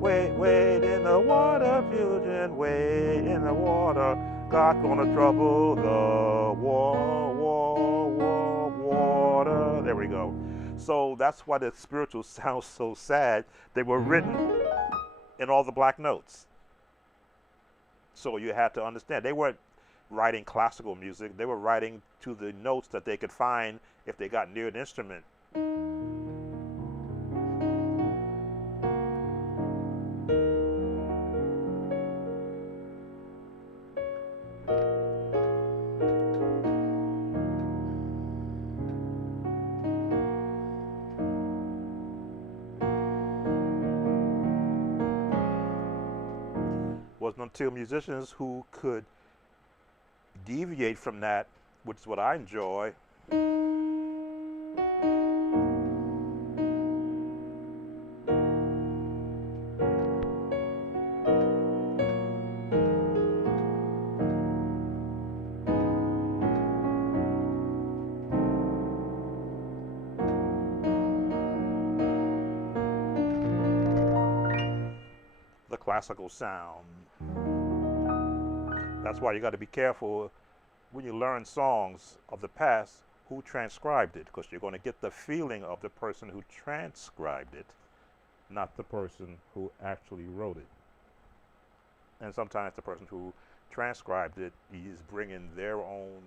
wade in the water, children, wade in the water. God's gonna trouble the water. There we go. So that's why the spiritual sounds so sad. They were written in all the black notes. So you had to understand, they weren't writing classical music. They were writing to the notes that they could find if they got near an instrument. Wasn't until musicians who could deviate from that, which is what I enjoy. The classical sound. That's why you got to be careful when you learn songs of the past who transcribed it, because you're going to get the feeling of the person who transcribed it, not the person who actually wrote it. And sometimes the person who transcribed it is bringing their own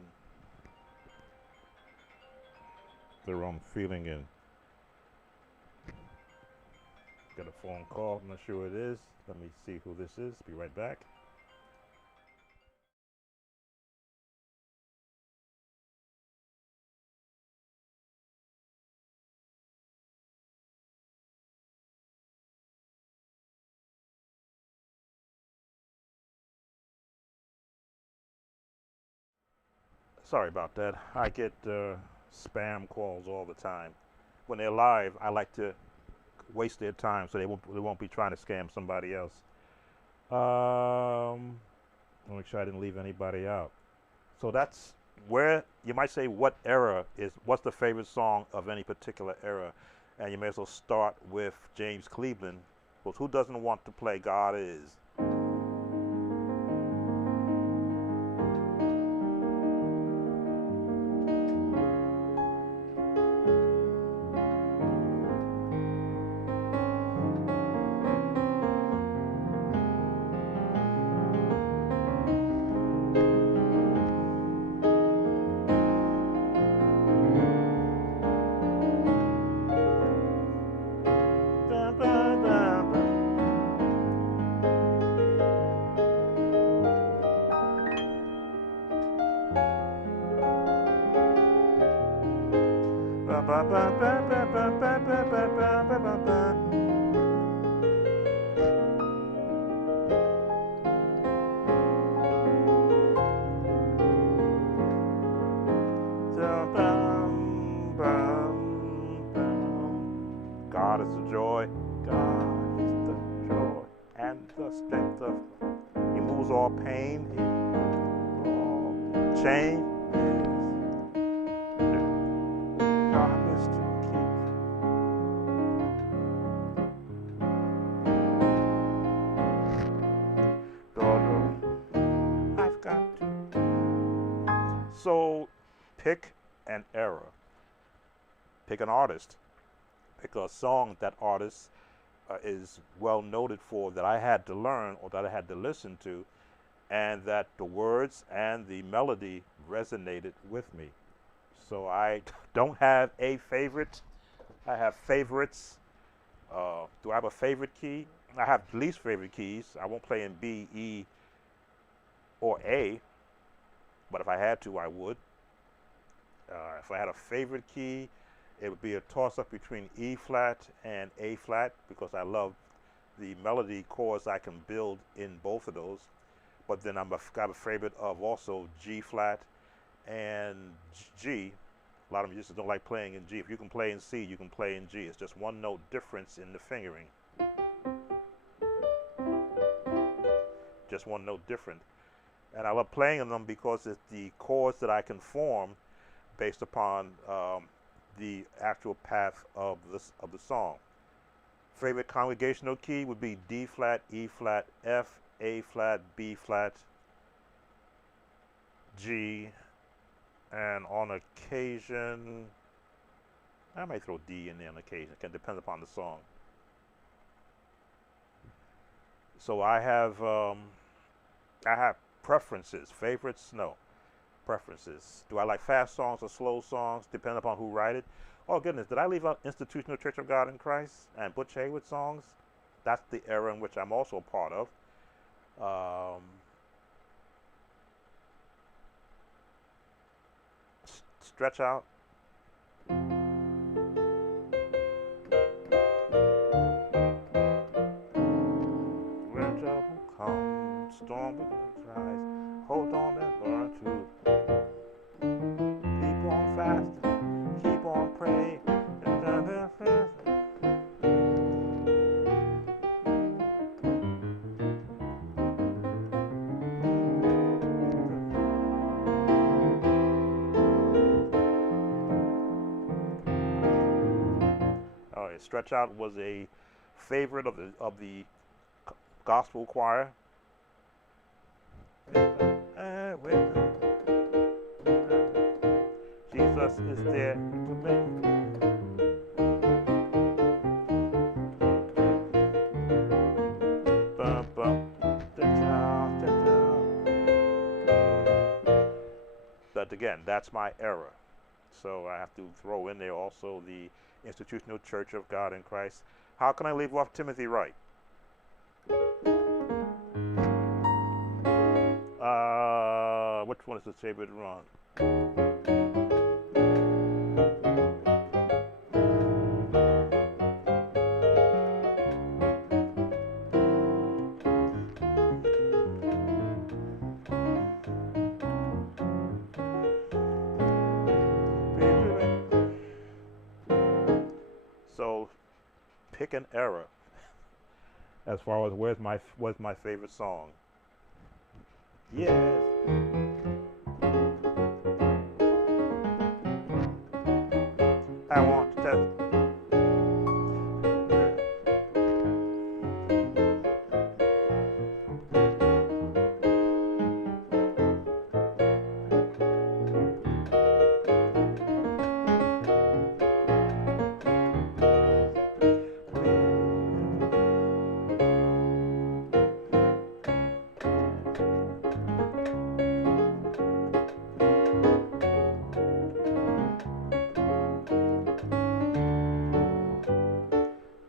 feeling in. Got a phone call. I'm not sure who it is. Let me see who this is. Be right back. Sorry about that. I get spam calls all the time. When they're live, I like to waste their time so they won't be trying to scam somebody else. I'll make sure I didn't leave anybody out. So that's where you might say what's the favorite song of any particular era, and you may as well start with James Cleveland, because who doesn't want to play God Is? God is the joy, God is the joy and the strength of. He moves all pain, all change. God is to keep. Daughter, I've got to. So pick an era, pick an artist, pick a song that artist is well noted for, that I had to learn or that I had to listen to, and that the words and the melody resonated with me. So I don't have a favorite. I have favorites. Do I have a favorite key? I have least favorite keys. I won't play in B, E, or A, but if I had to, I would. If I had a favorite key, it would be a toss-up between E flat and A flat, because I love the melody chords I can build in both of those. But then got a favorite of also G flat and G. A lot of musicians don't like playing in G. If you can play in C, you can play in G. It's just one note difference in the fingering. Just one note different. And I love playing in them because it's the chords that I can form based upon the actual path of the song. Favorite congregational key would be D flat, E flat, F, A flat, B flat, G, and on occasion, I might throw D in there on occasion. It can depend upon the song. So I have preferences. Favorites? No. Preferences. Do I like fast songs or slow songs? Depending upon who write it. Oh goodness, did I leave out Institutional Church of God in Christ and Butch Haywood songs? That's the era in which I'm also a part of. Stretch Out. When trouble comes, storm rise. Hold on and learn to keep on fasting, keep on praying, and then all right, Stretch Out was a favorite of the gospel choir. Jesus is there to make. Bum, bum, But again, that's my era. So I have to throw in there also the Institutional Church of God in Christ. How can I leave off Timothy Wright? Which one is his favorite run? So pick an era as far as what's my favorite song. Yes. I want to test.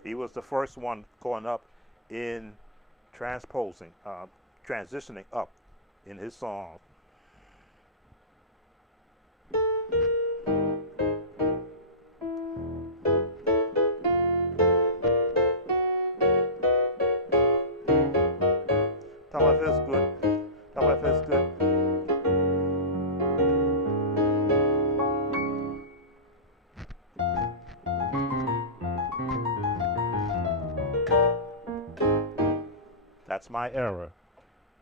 He was the first one going up in transposing, transitioning up in his song. Tell me if it's good. Tell me if it's good. That's my era.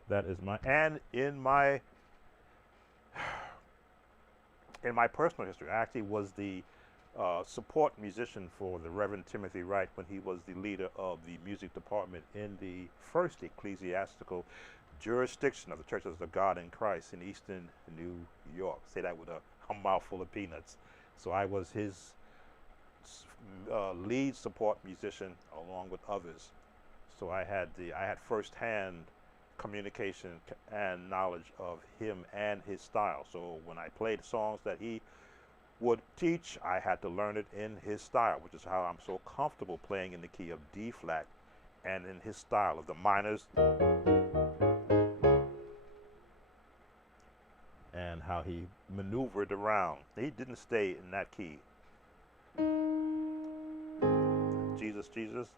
That is my, and in my personal history, I actually was the support musician for the Reverend Timothy Wright when he was the leader of the music department in the first ecclesiastical jurisdiction of the Churches of God in Christ in Eastern New York. Say that with a mouthful of peanuts. So I was his lead support musician along with others. So I had firsthand communication and knowledge of him and his style. So when I played songs that he would teach, I had to learn it in his style, which is how I'm so comfortable playing in the key of D flat and in his style of the minors and how he maneuvered around. He didn't stay in that key. Jesus, Jesus.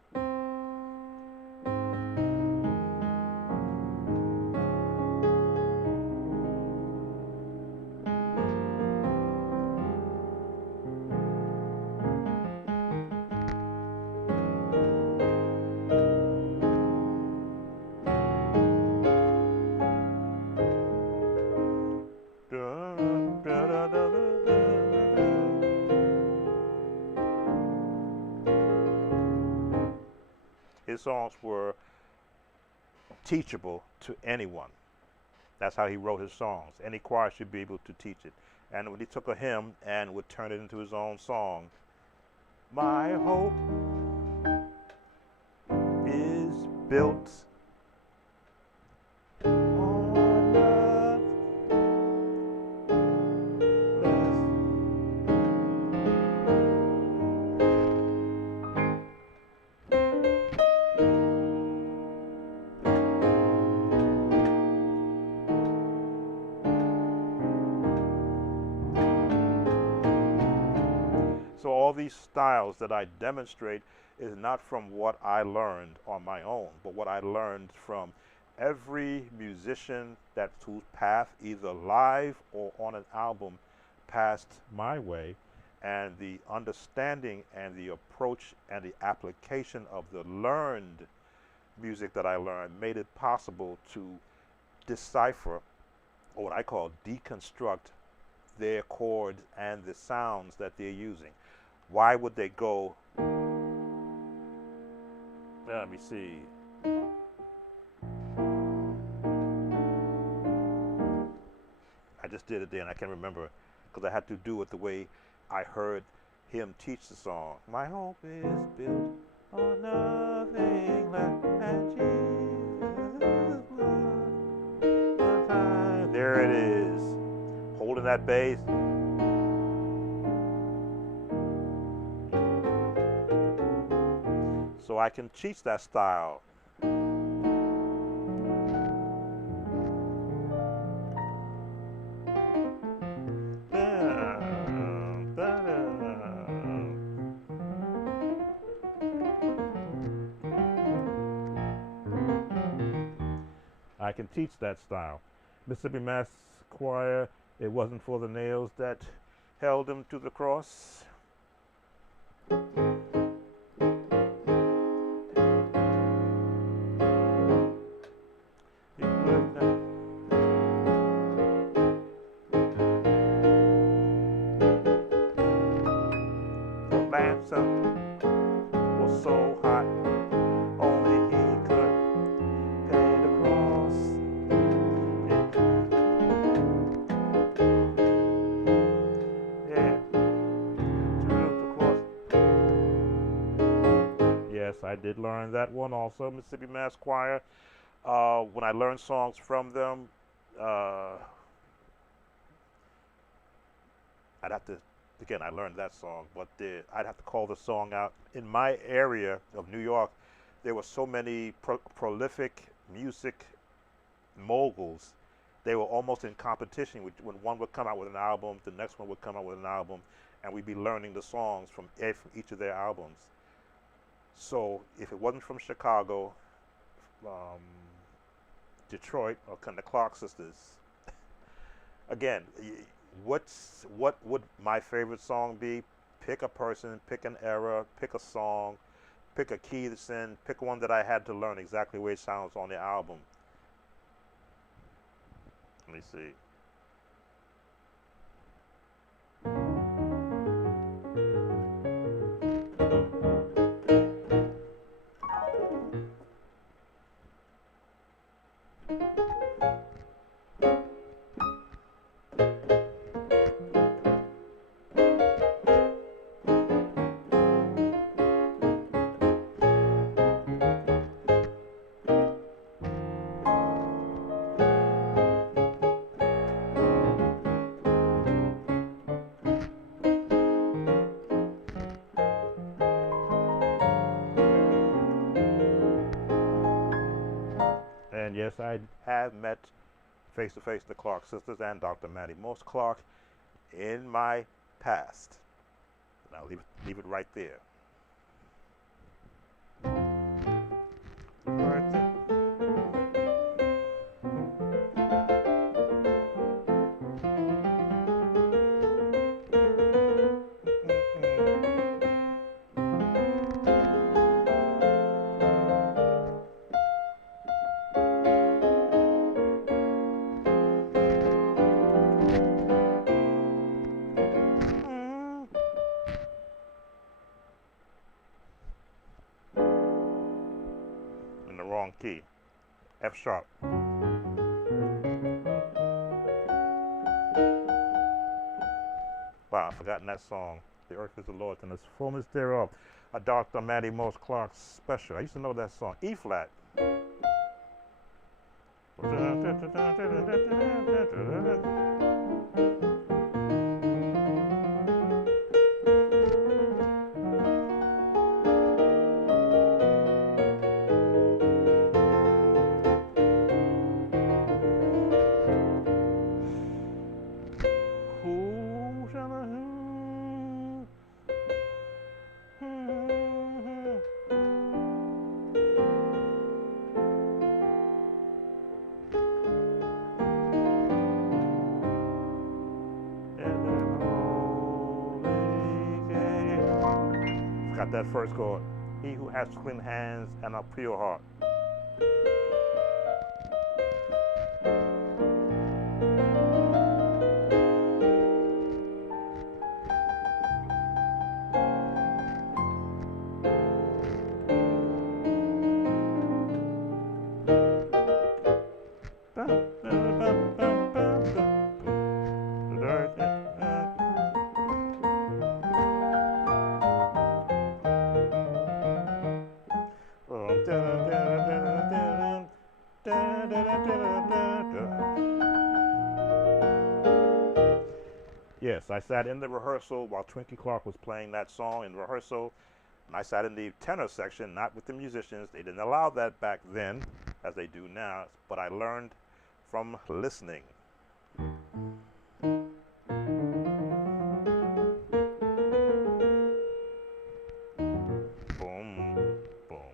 His songs were teachable to anyone. That's how he wrote his songs. Any choir should be able to teach it. And when he took a hymn and would turn it into his own song, my hope is built on love. So all these styles that I demonstrate is not from what I learned on my own, but what I learned from every musician whose path, either live or on an album, passed my way, and the understanding and the approach and the application of the learned music that I learned made it possible to decipher, or what I call deconstruct, their chords and the sounds that they're using. Why would they go? Let me see. I just did it then. I can't remember because I had to do it the way I heard him teach the song. My hope is built on nothing less than Jesus' blood. There it is. Holding that bass. So I can teach that style. I can teach that style. Mississippi Mass Choir, it wasn't for the nails that held him to the cross. lamps was so hot, only he could pay the cost. Yeah, to the cross. Yes, I did learn that one also, Mississippi Mass Choir. When I learned songs from them, uh, I'd have to, again, I learned that song, but I'd have to call the song out. In my area of New York, there were so many prolific music moguls. They were almost in competition. When one would come out with an album, the next one would come out with an album, and we'd be learning the songs from each of their albums. So if it wasn't from Chicago, um, Detroit, or the Clark sisters, again, what would my favorite song be? Pick a person, pick an era, pick a song, pick a key to sing, pick one that I had to learn exactly where it sounds on the album. Let me see. And yes, I have met face to face the Clark sisters and Dr. Mattie Moss Clark in my past. And I'll leave it right there. In the wrong key. F sharp. Wow, I've forgotten that song. The earth is the Lord's and the fullness thereof. A Dr. Mattie Moss Clark special. I used to know that song. E flat. Got that first chord. He who has clean hands and a pure heart. Yes, I sat in the rehearsal while Twinkie Clark was playing that song in rehearsal. And I sat in the tenor section, not with the musicians. They didn't allow that back then, as they do now, but I learned from listening. Boom, boom.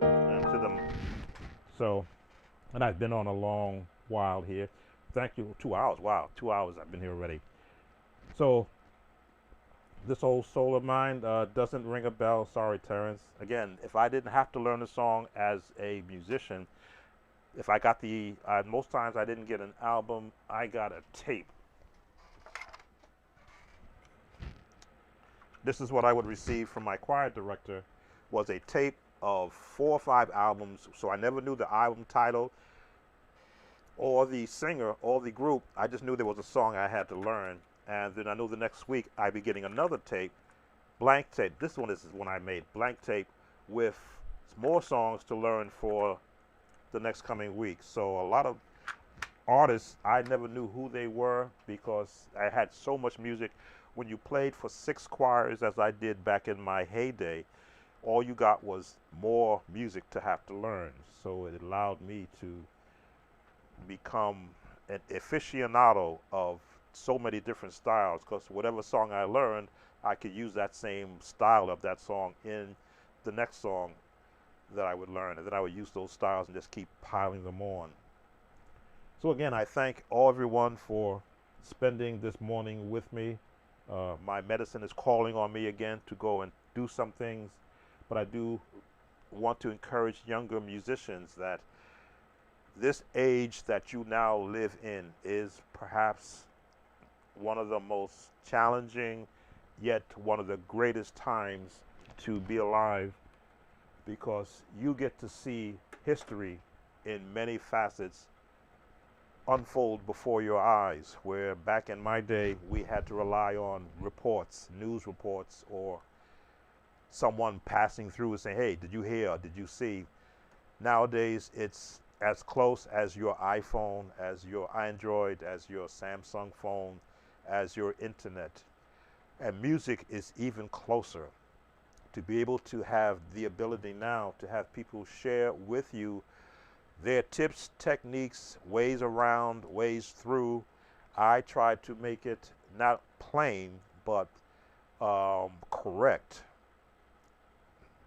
And to them. So, and I've been on a long while here. Thank you. 2 hours. Wow, 2 hours I've been here already. So, this old soul of mine doesn't ring a bell. Sorry, Terrence. Again, if I didn't have to learn the song as a musician, If I got most times I didn't get an album, I got a tape. This is what I would receive from my choir director, was a tape of 4 or 5 albums. So I never knew the album title or the singer or the group. I just knew there was a song I had to learn. And then I knew the next week I'd be getting another tape, blank tape. This is one I made, blank tape, with more songs to learn for the next coming week. So a lot of artists, I never knew who they were because I had so much music. When you played for 6 choirs, as I did back in my heyday, all you got was more music to have to learn. So it allowed me to become an aficionado of so many different styles, because whatever song I learned, I could use that same style of that song in the next song that I would learn, and then I would use those styles and just keep piling them on. So again, I thank everyone for spending this morning with me. My medicine is calling on me again to go and do some things, but I do want to encourage younger musicians that this age that you now live in is perhaps one of the most challenging, yet one of the greatest times to be alive, because you get to see history in many facets unfold before your eyes, where back in my day we had to rely on reports, news reports, or someone passing through and saying, hey, did you hear, did you see? Nowadays it's as close as your iPhone, as your Android, as your Samsung phone, as your internet. And music is even closer. To be able to have the ability now to have people share with you their tips, techniques, ways around, ways through. I try to make it not plain, but correct.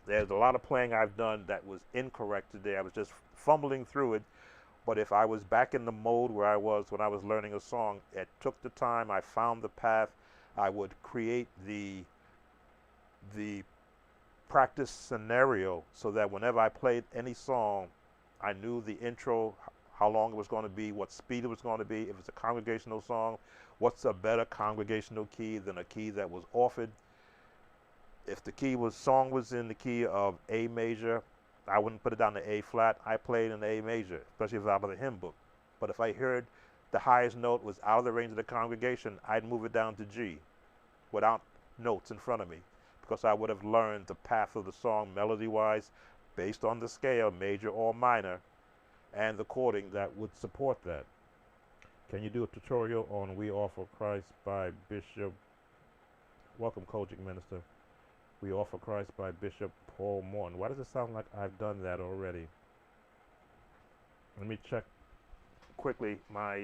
There's a lot of playing I've done that was incorrect today. I was just fumbling through it. But if I was back in the mode where I was when I was learning a song, it took the time, I found the path, I would create the practice scenario so that whenever I played any song, I knew the intro, how long it was going to be, what speed it was going to be. If it's a congregational song, what's a better congregational key than a key that was offered? If the song was in the key of A major, I wouldn't put it down to A flat. I played in A major, especially if it was out of the hymn book. But if I heard the highest note was out of the range of the congregation, I'd move it down to G without notes in front of me, because I would have learned the path of the song melody-wise based on the scale, major or minor, and the chording that would support that. Can you do a tutorial on We Offer Christ by Bishop? Welcome, Kojic Minister. We Offer Christ by Bishop Paul Morton. Why does it sound like I've done that already? Let me check quickly my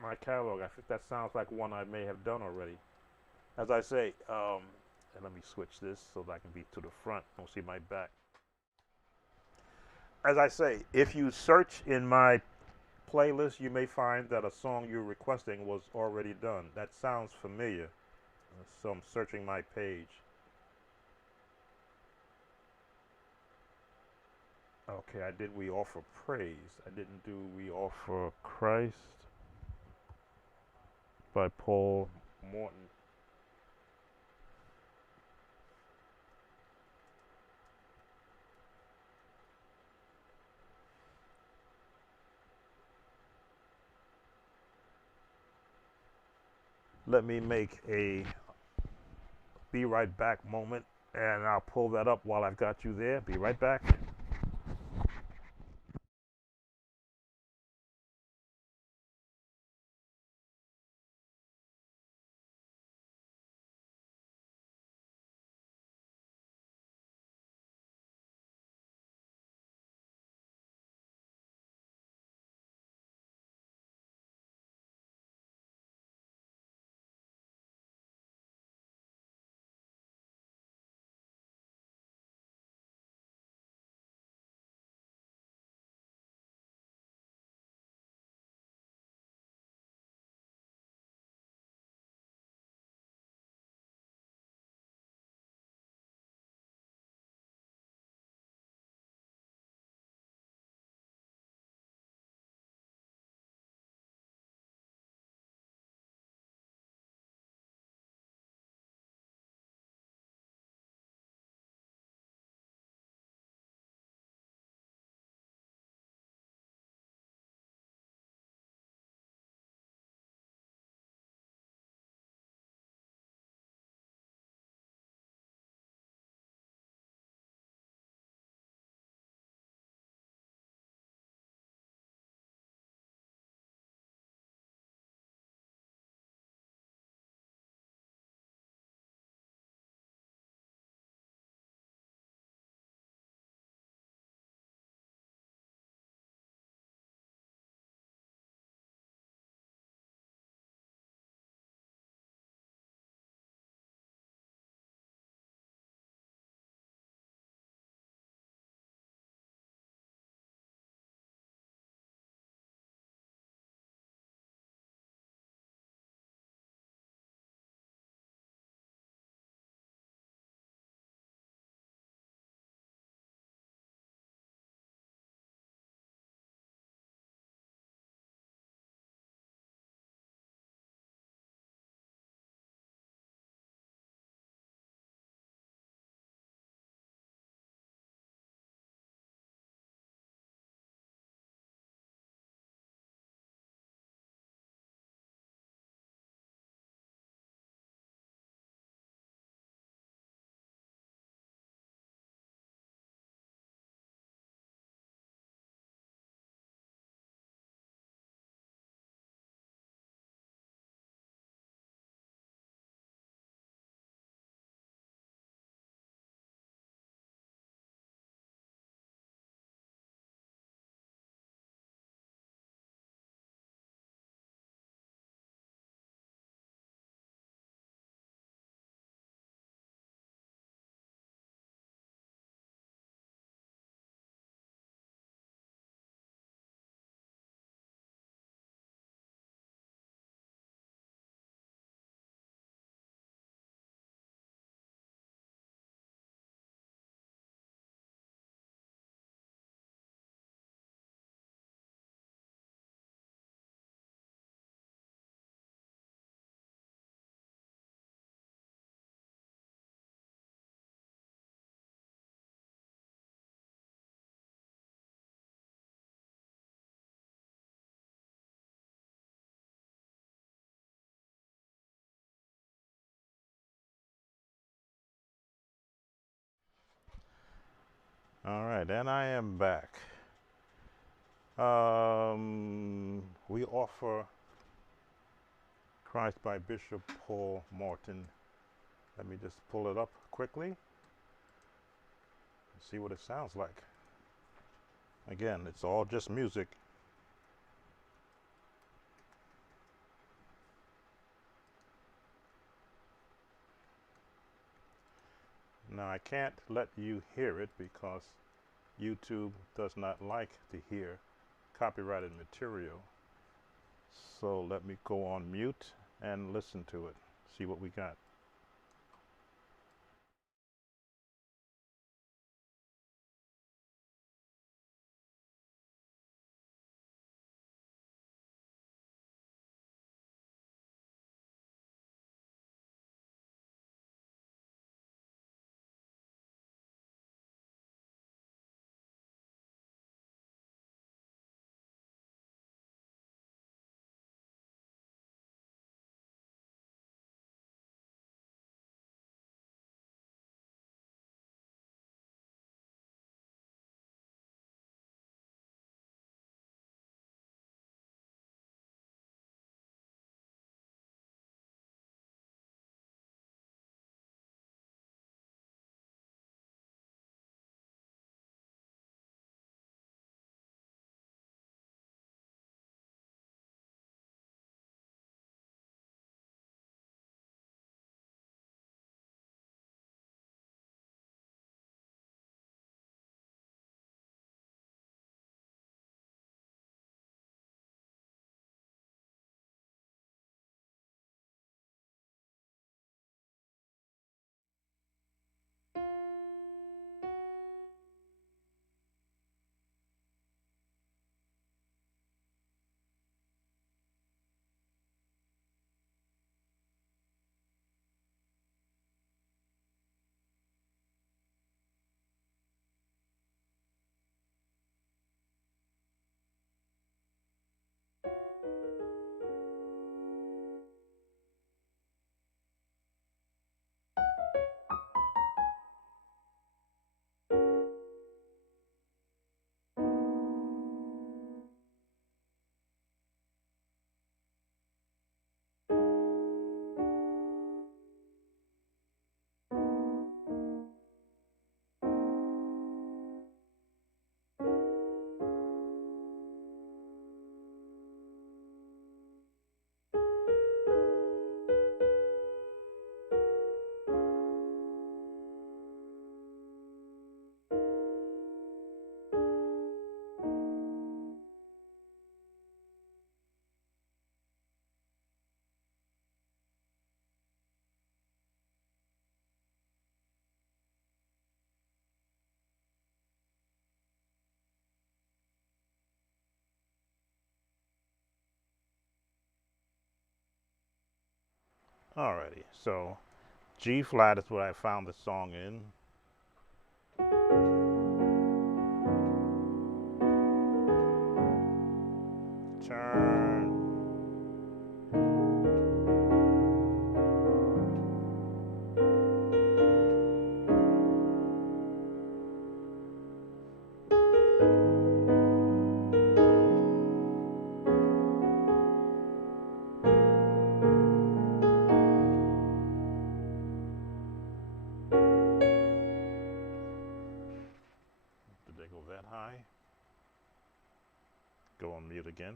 my catalog. I think that sounds like one I may have done already. As I say, and let me switch this so that I can be to the front. Don't see my back. As I say, if you search in my playlist, you may find that a song you're requesting was already done. That sounds familiar. So I'm searching my page. Okay, I did We Offer Praise. I didn't do We Offer Christ by Paul Morton. Let me make a be right back moment, and I'll pull that up while I've got you there. Be right back. All right, and I am back. We offer Christ by Bishop Paul Morton. Let me just pull it up quickly and see what it sounds like. Again, it's all just music. Now, I can't let you hear it because YouTube does not like to hear copyrighted material. So let me go on mute and listen to it, see what we got. Alrighty, so G flat is what I found the song in. Turn. Did they go that high? Go on mute again.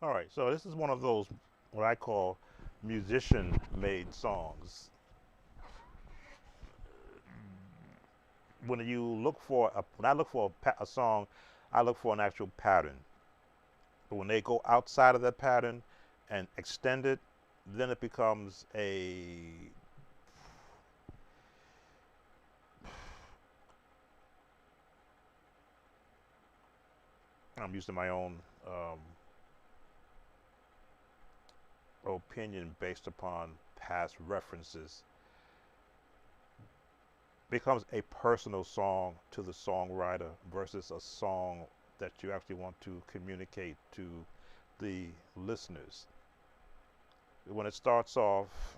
All right, so this is one of those what I call musician-made songs. When I look for a song, I look for an actual pattern. But when they go outside of that pattern and extend it, then it becomes a I'm using my own opinion based upon past references, becomes a personal song to the songwriter versus a song that you actually want to communicate to the listeners. When it starts off,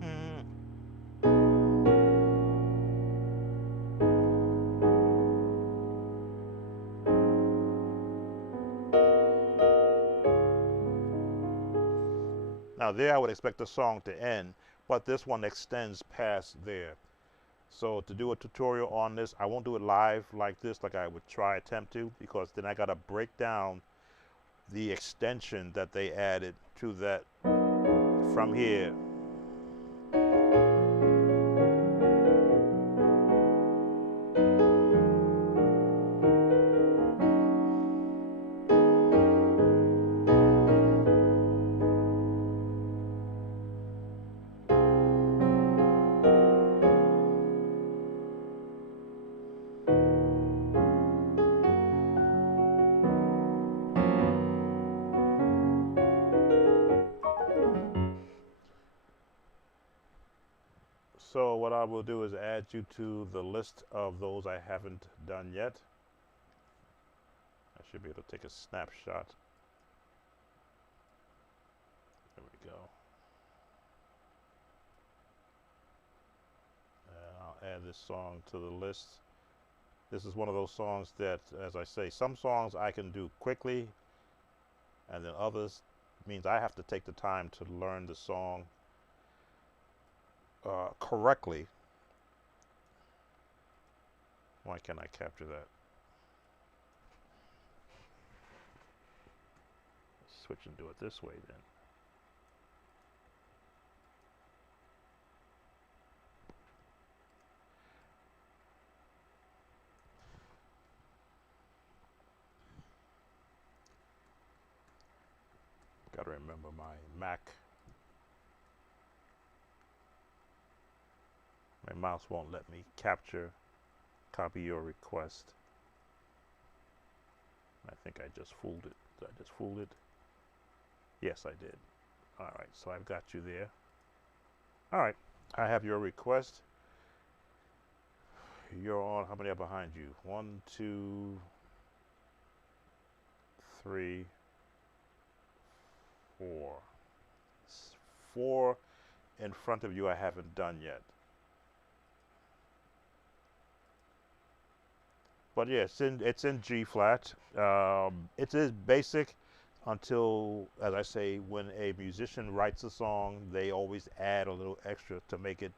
hmm, now there I would expect the song to end, but this one extends past there. So to do a tutorial on this, I won't do it live like this, like I would attempt to, because then I gotta break down the extension that they added to that from here. So what I will do is add you to the list of those I haven't done yet. I should be able to take a snapshot. There we go. And I'll add this song to the list. This is one of those songs that, as I say, some songs I can do quickly, and then others means I have to take the time to learn the song correctly. Why can't I capture that? Switch and do it this way then. Gotta remember my Mac. My mouse won't let me capture, copy your request. I think I just fooled it. Did I just fool it? Yes, I did. All right, so I've got you there. All right, I have your request. You're on, how many are behind you? 1, 2, 3, 4. 4 in front of you I haven't done yet. But yeah, it's in G flat. It is basic until, as I say, when a musician writes a song, they always add a little extra to make it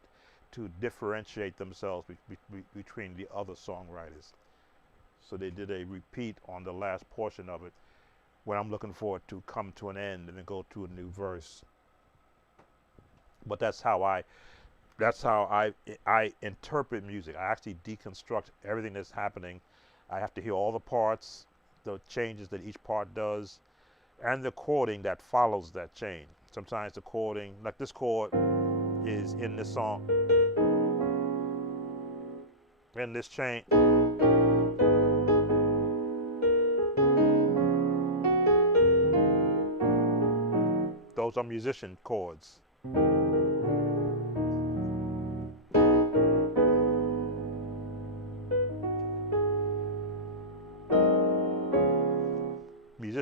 to differentiate themselves between the other songwriters. So they did a repeat on the last portion of it, when I'm looking for it to come to an end and then go to a new verse. But that's how I interpret music. I actually deconstruct everything that's happening. I have to hear all the parts, the changes that each part does, and the chording that follows that change. Sometimes the chording, like this chord, is in this song, in this chain. Those are musician chords.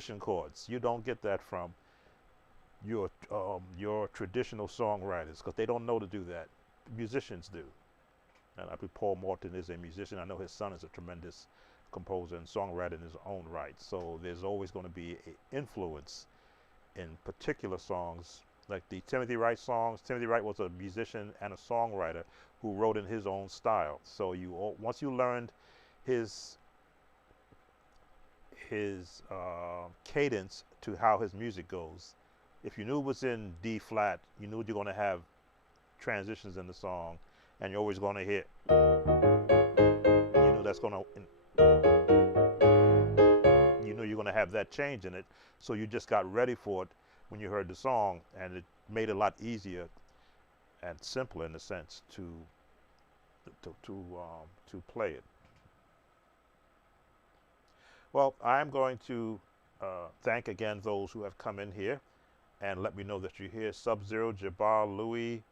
musician chords. You don't get that from your traditional songwriters because they don't know to do that. Musicians do. And I believe Paul Morton is a musician. I know his son is a tremendous composer and songwriter in his own right. So there's always going to be an influence in particular songs, like the Timothy Wright songs. Timothy Wright was a musician and a songwriter who wrote in his own style. So once you learned his cadence to how his music goes, if you knew it was in D flat, you knew you're going to have transitions in the song, and you're always going to hear. You know that's going to. You know you're going to have that change in it, so you just got ready for it when you heard the song, and it made it a lot easier and simpler in a sense to play it. Well, I'm going to thank again those who have come in here and let me know that you're here. Sub-Zero, Jabbar, Louis,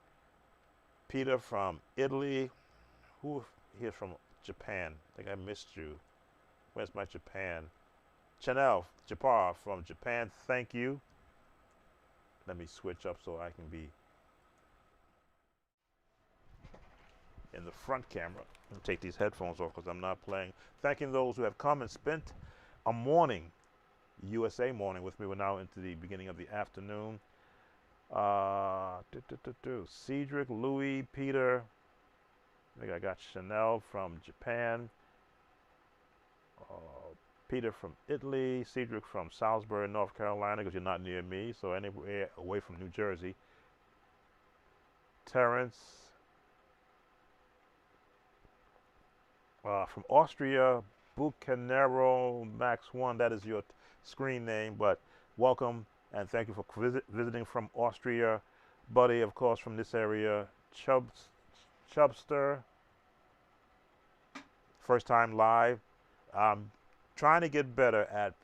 Peter from Italy. Who here from Japan? I think I missed you. Where's my Japan? Chanel, Jabbar from Japan, thank you. Let me switch up so I can be in the front camera. I'll take these headphones off because I'm not playing. Thanking those who have come and spent a morning, USA morning with me. We're now into the beginning of the afternoon. Cedric, Louis, Peter. I think I got Chanel from Japan. Peter from Italy. Cedric from Salisbury, North Carolina, because you're not near me, so anywhere away from New Jersey. Terrence. From Austria, Bucanero Max 1, that is your screen name, but welcome and thank you for visiting from Austria. Buddy, of course, from this area. Chubster, first time live. I'm trying to get better at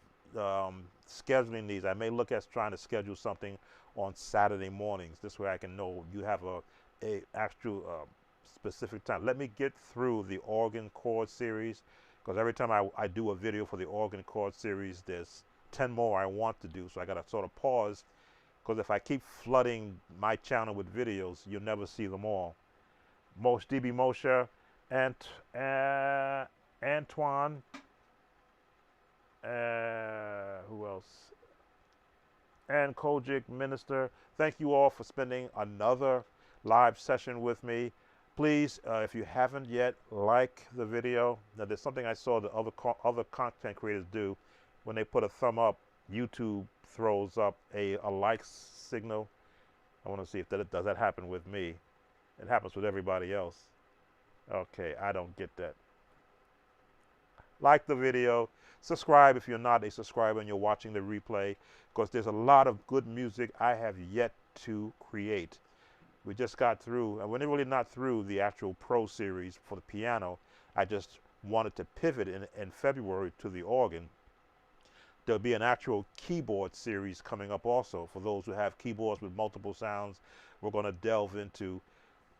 scheduling these. I may look at trying to schedule something on Saturday mornings. This way I can know you have a actual specific time. Let me get through the organ chord series, because every time I do a video for the organ chord series, there's 10 more I want to do, so I gotta sort of pause, because if I keep flooding my channel with videos, you'll never see them all. DB Moshe, Antoine, who else? And Kojic Minister. Thank you all for spending another live session with me. Please, if you haven't yet, like the video. Now, there's something I saw that other content creators do. When they put a thumb up, YouTube throws up a like signal. I want to see if does that happen with me. It happens with everybody else. Okay, I don't get that. Like the video. Subscribe if you're not a subscriber and you're watching the replay, because there's a lot of good music I have yet to create. We just got through, and we're really not through the actual Pro series for the piano. I just wanted to pivot in February to the organ. There'll be an actual keyboard series coming up also. For those who have keyboards with multiple sounds, we're going to delve into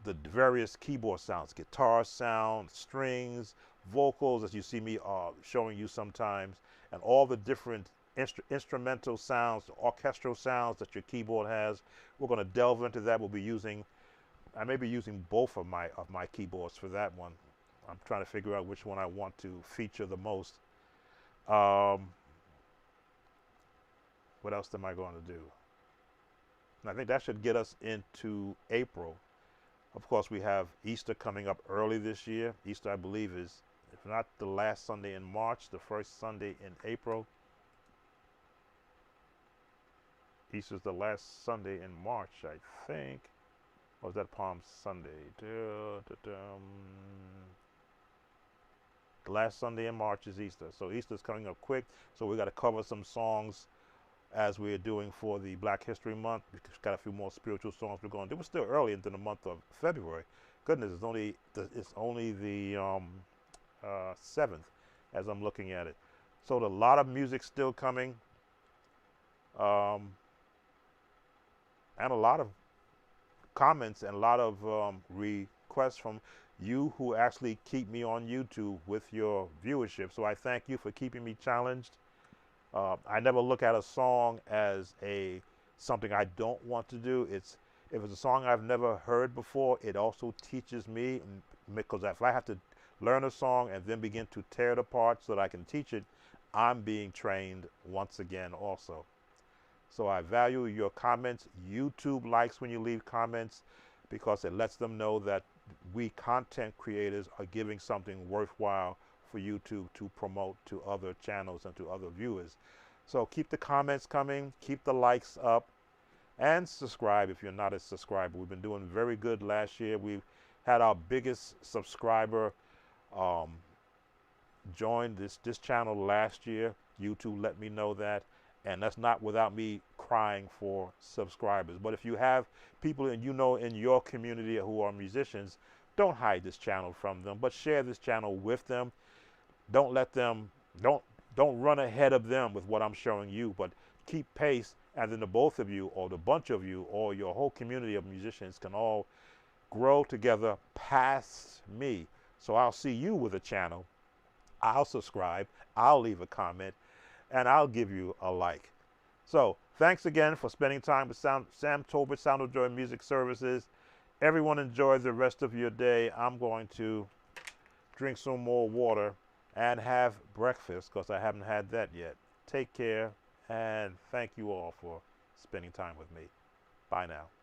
the various keyboard sounds, guitar sound, strings, vocals, as you see me showing you sometimes, and all the different instrumental sounds, orchestral sounds that your keyboard has. We're going to delve into that. I may be using both of my keyboards for that one. I'm trying to figure out which one I want to feature the most. What else am I going to do? And I think that should get us into April. Of course, we have Easter coming up early this year. Easter, I believe, is, if not the last Sunday in March, the first Sunday in April. Easter's the last Sunday in March, I think. Or was that Palm Sunday? The last Sunday in March is Easter. So Easter's coming up quick. So we got to cover some songs as we're doing for the Black History Month. We've got a few more spiritual songs we're going to do. We're still early into the month of February. Goodness, it's only the 7th as I'm looking at it. So a lot of music still coming. And a lot of comments and a lot of requests from you who actually keep me on YouTube with your viewership. So I thank you for keeping me challenged. I never look at a song as something I don't want to do. If it's a song I've never heard before, it also teaches me, because if I have to learn a song and then begin to tear it apart so that I can teach it, I'm being trained once again also. So I value your comments. YouTube likes when you leave comments because it lets them know that we content creators are giving something worthwhile for YouTube to promote to other channels and to other viewers. So keep the comments coming, keep the likes up, and subscribe if you're not a subscriber. We've been doing very good last year. We've had our biggest subscriber um, join this channel last year. YouTube let me know that, and that's not without me crying for subscribers. But if you have people in in your community who are musicians, don't hide this channel from them, but share this channel with them. Don't let them don't run ahead of them with what I'm showing you, but keep pace, and then the both of you or the bunch of you or your whole community of musicians can all grow together past me. So I'll see you with a channel, I'll subscribe, I'll leave a comment, and I'll give you a like. So thanks again for spending time with Sam Tolbert, Sound of Joy Music Services. Everyone enjoy the rest of your day. I'm going to drink some more water and have breakfast because I haven't had that yet. Take care, and thank you all for spending time with me. Bye now.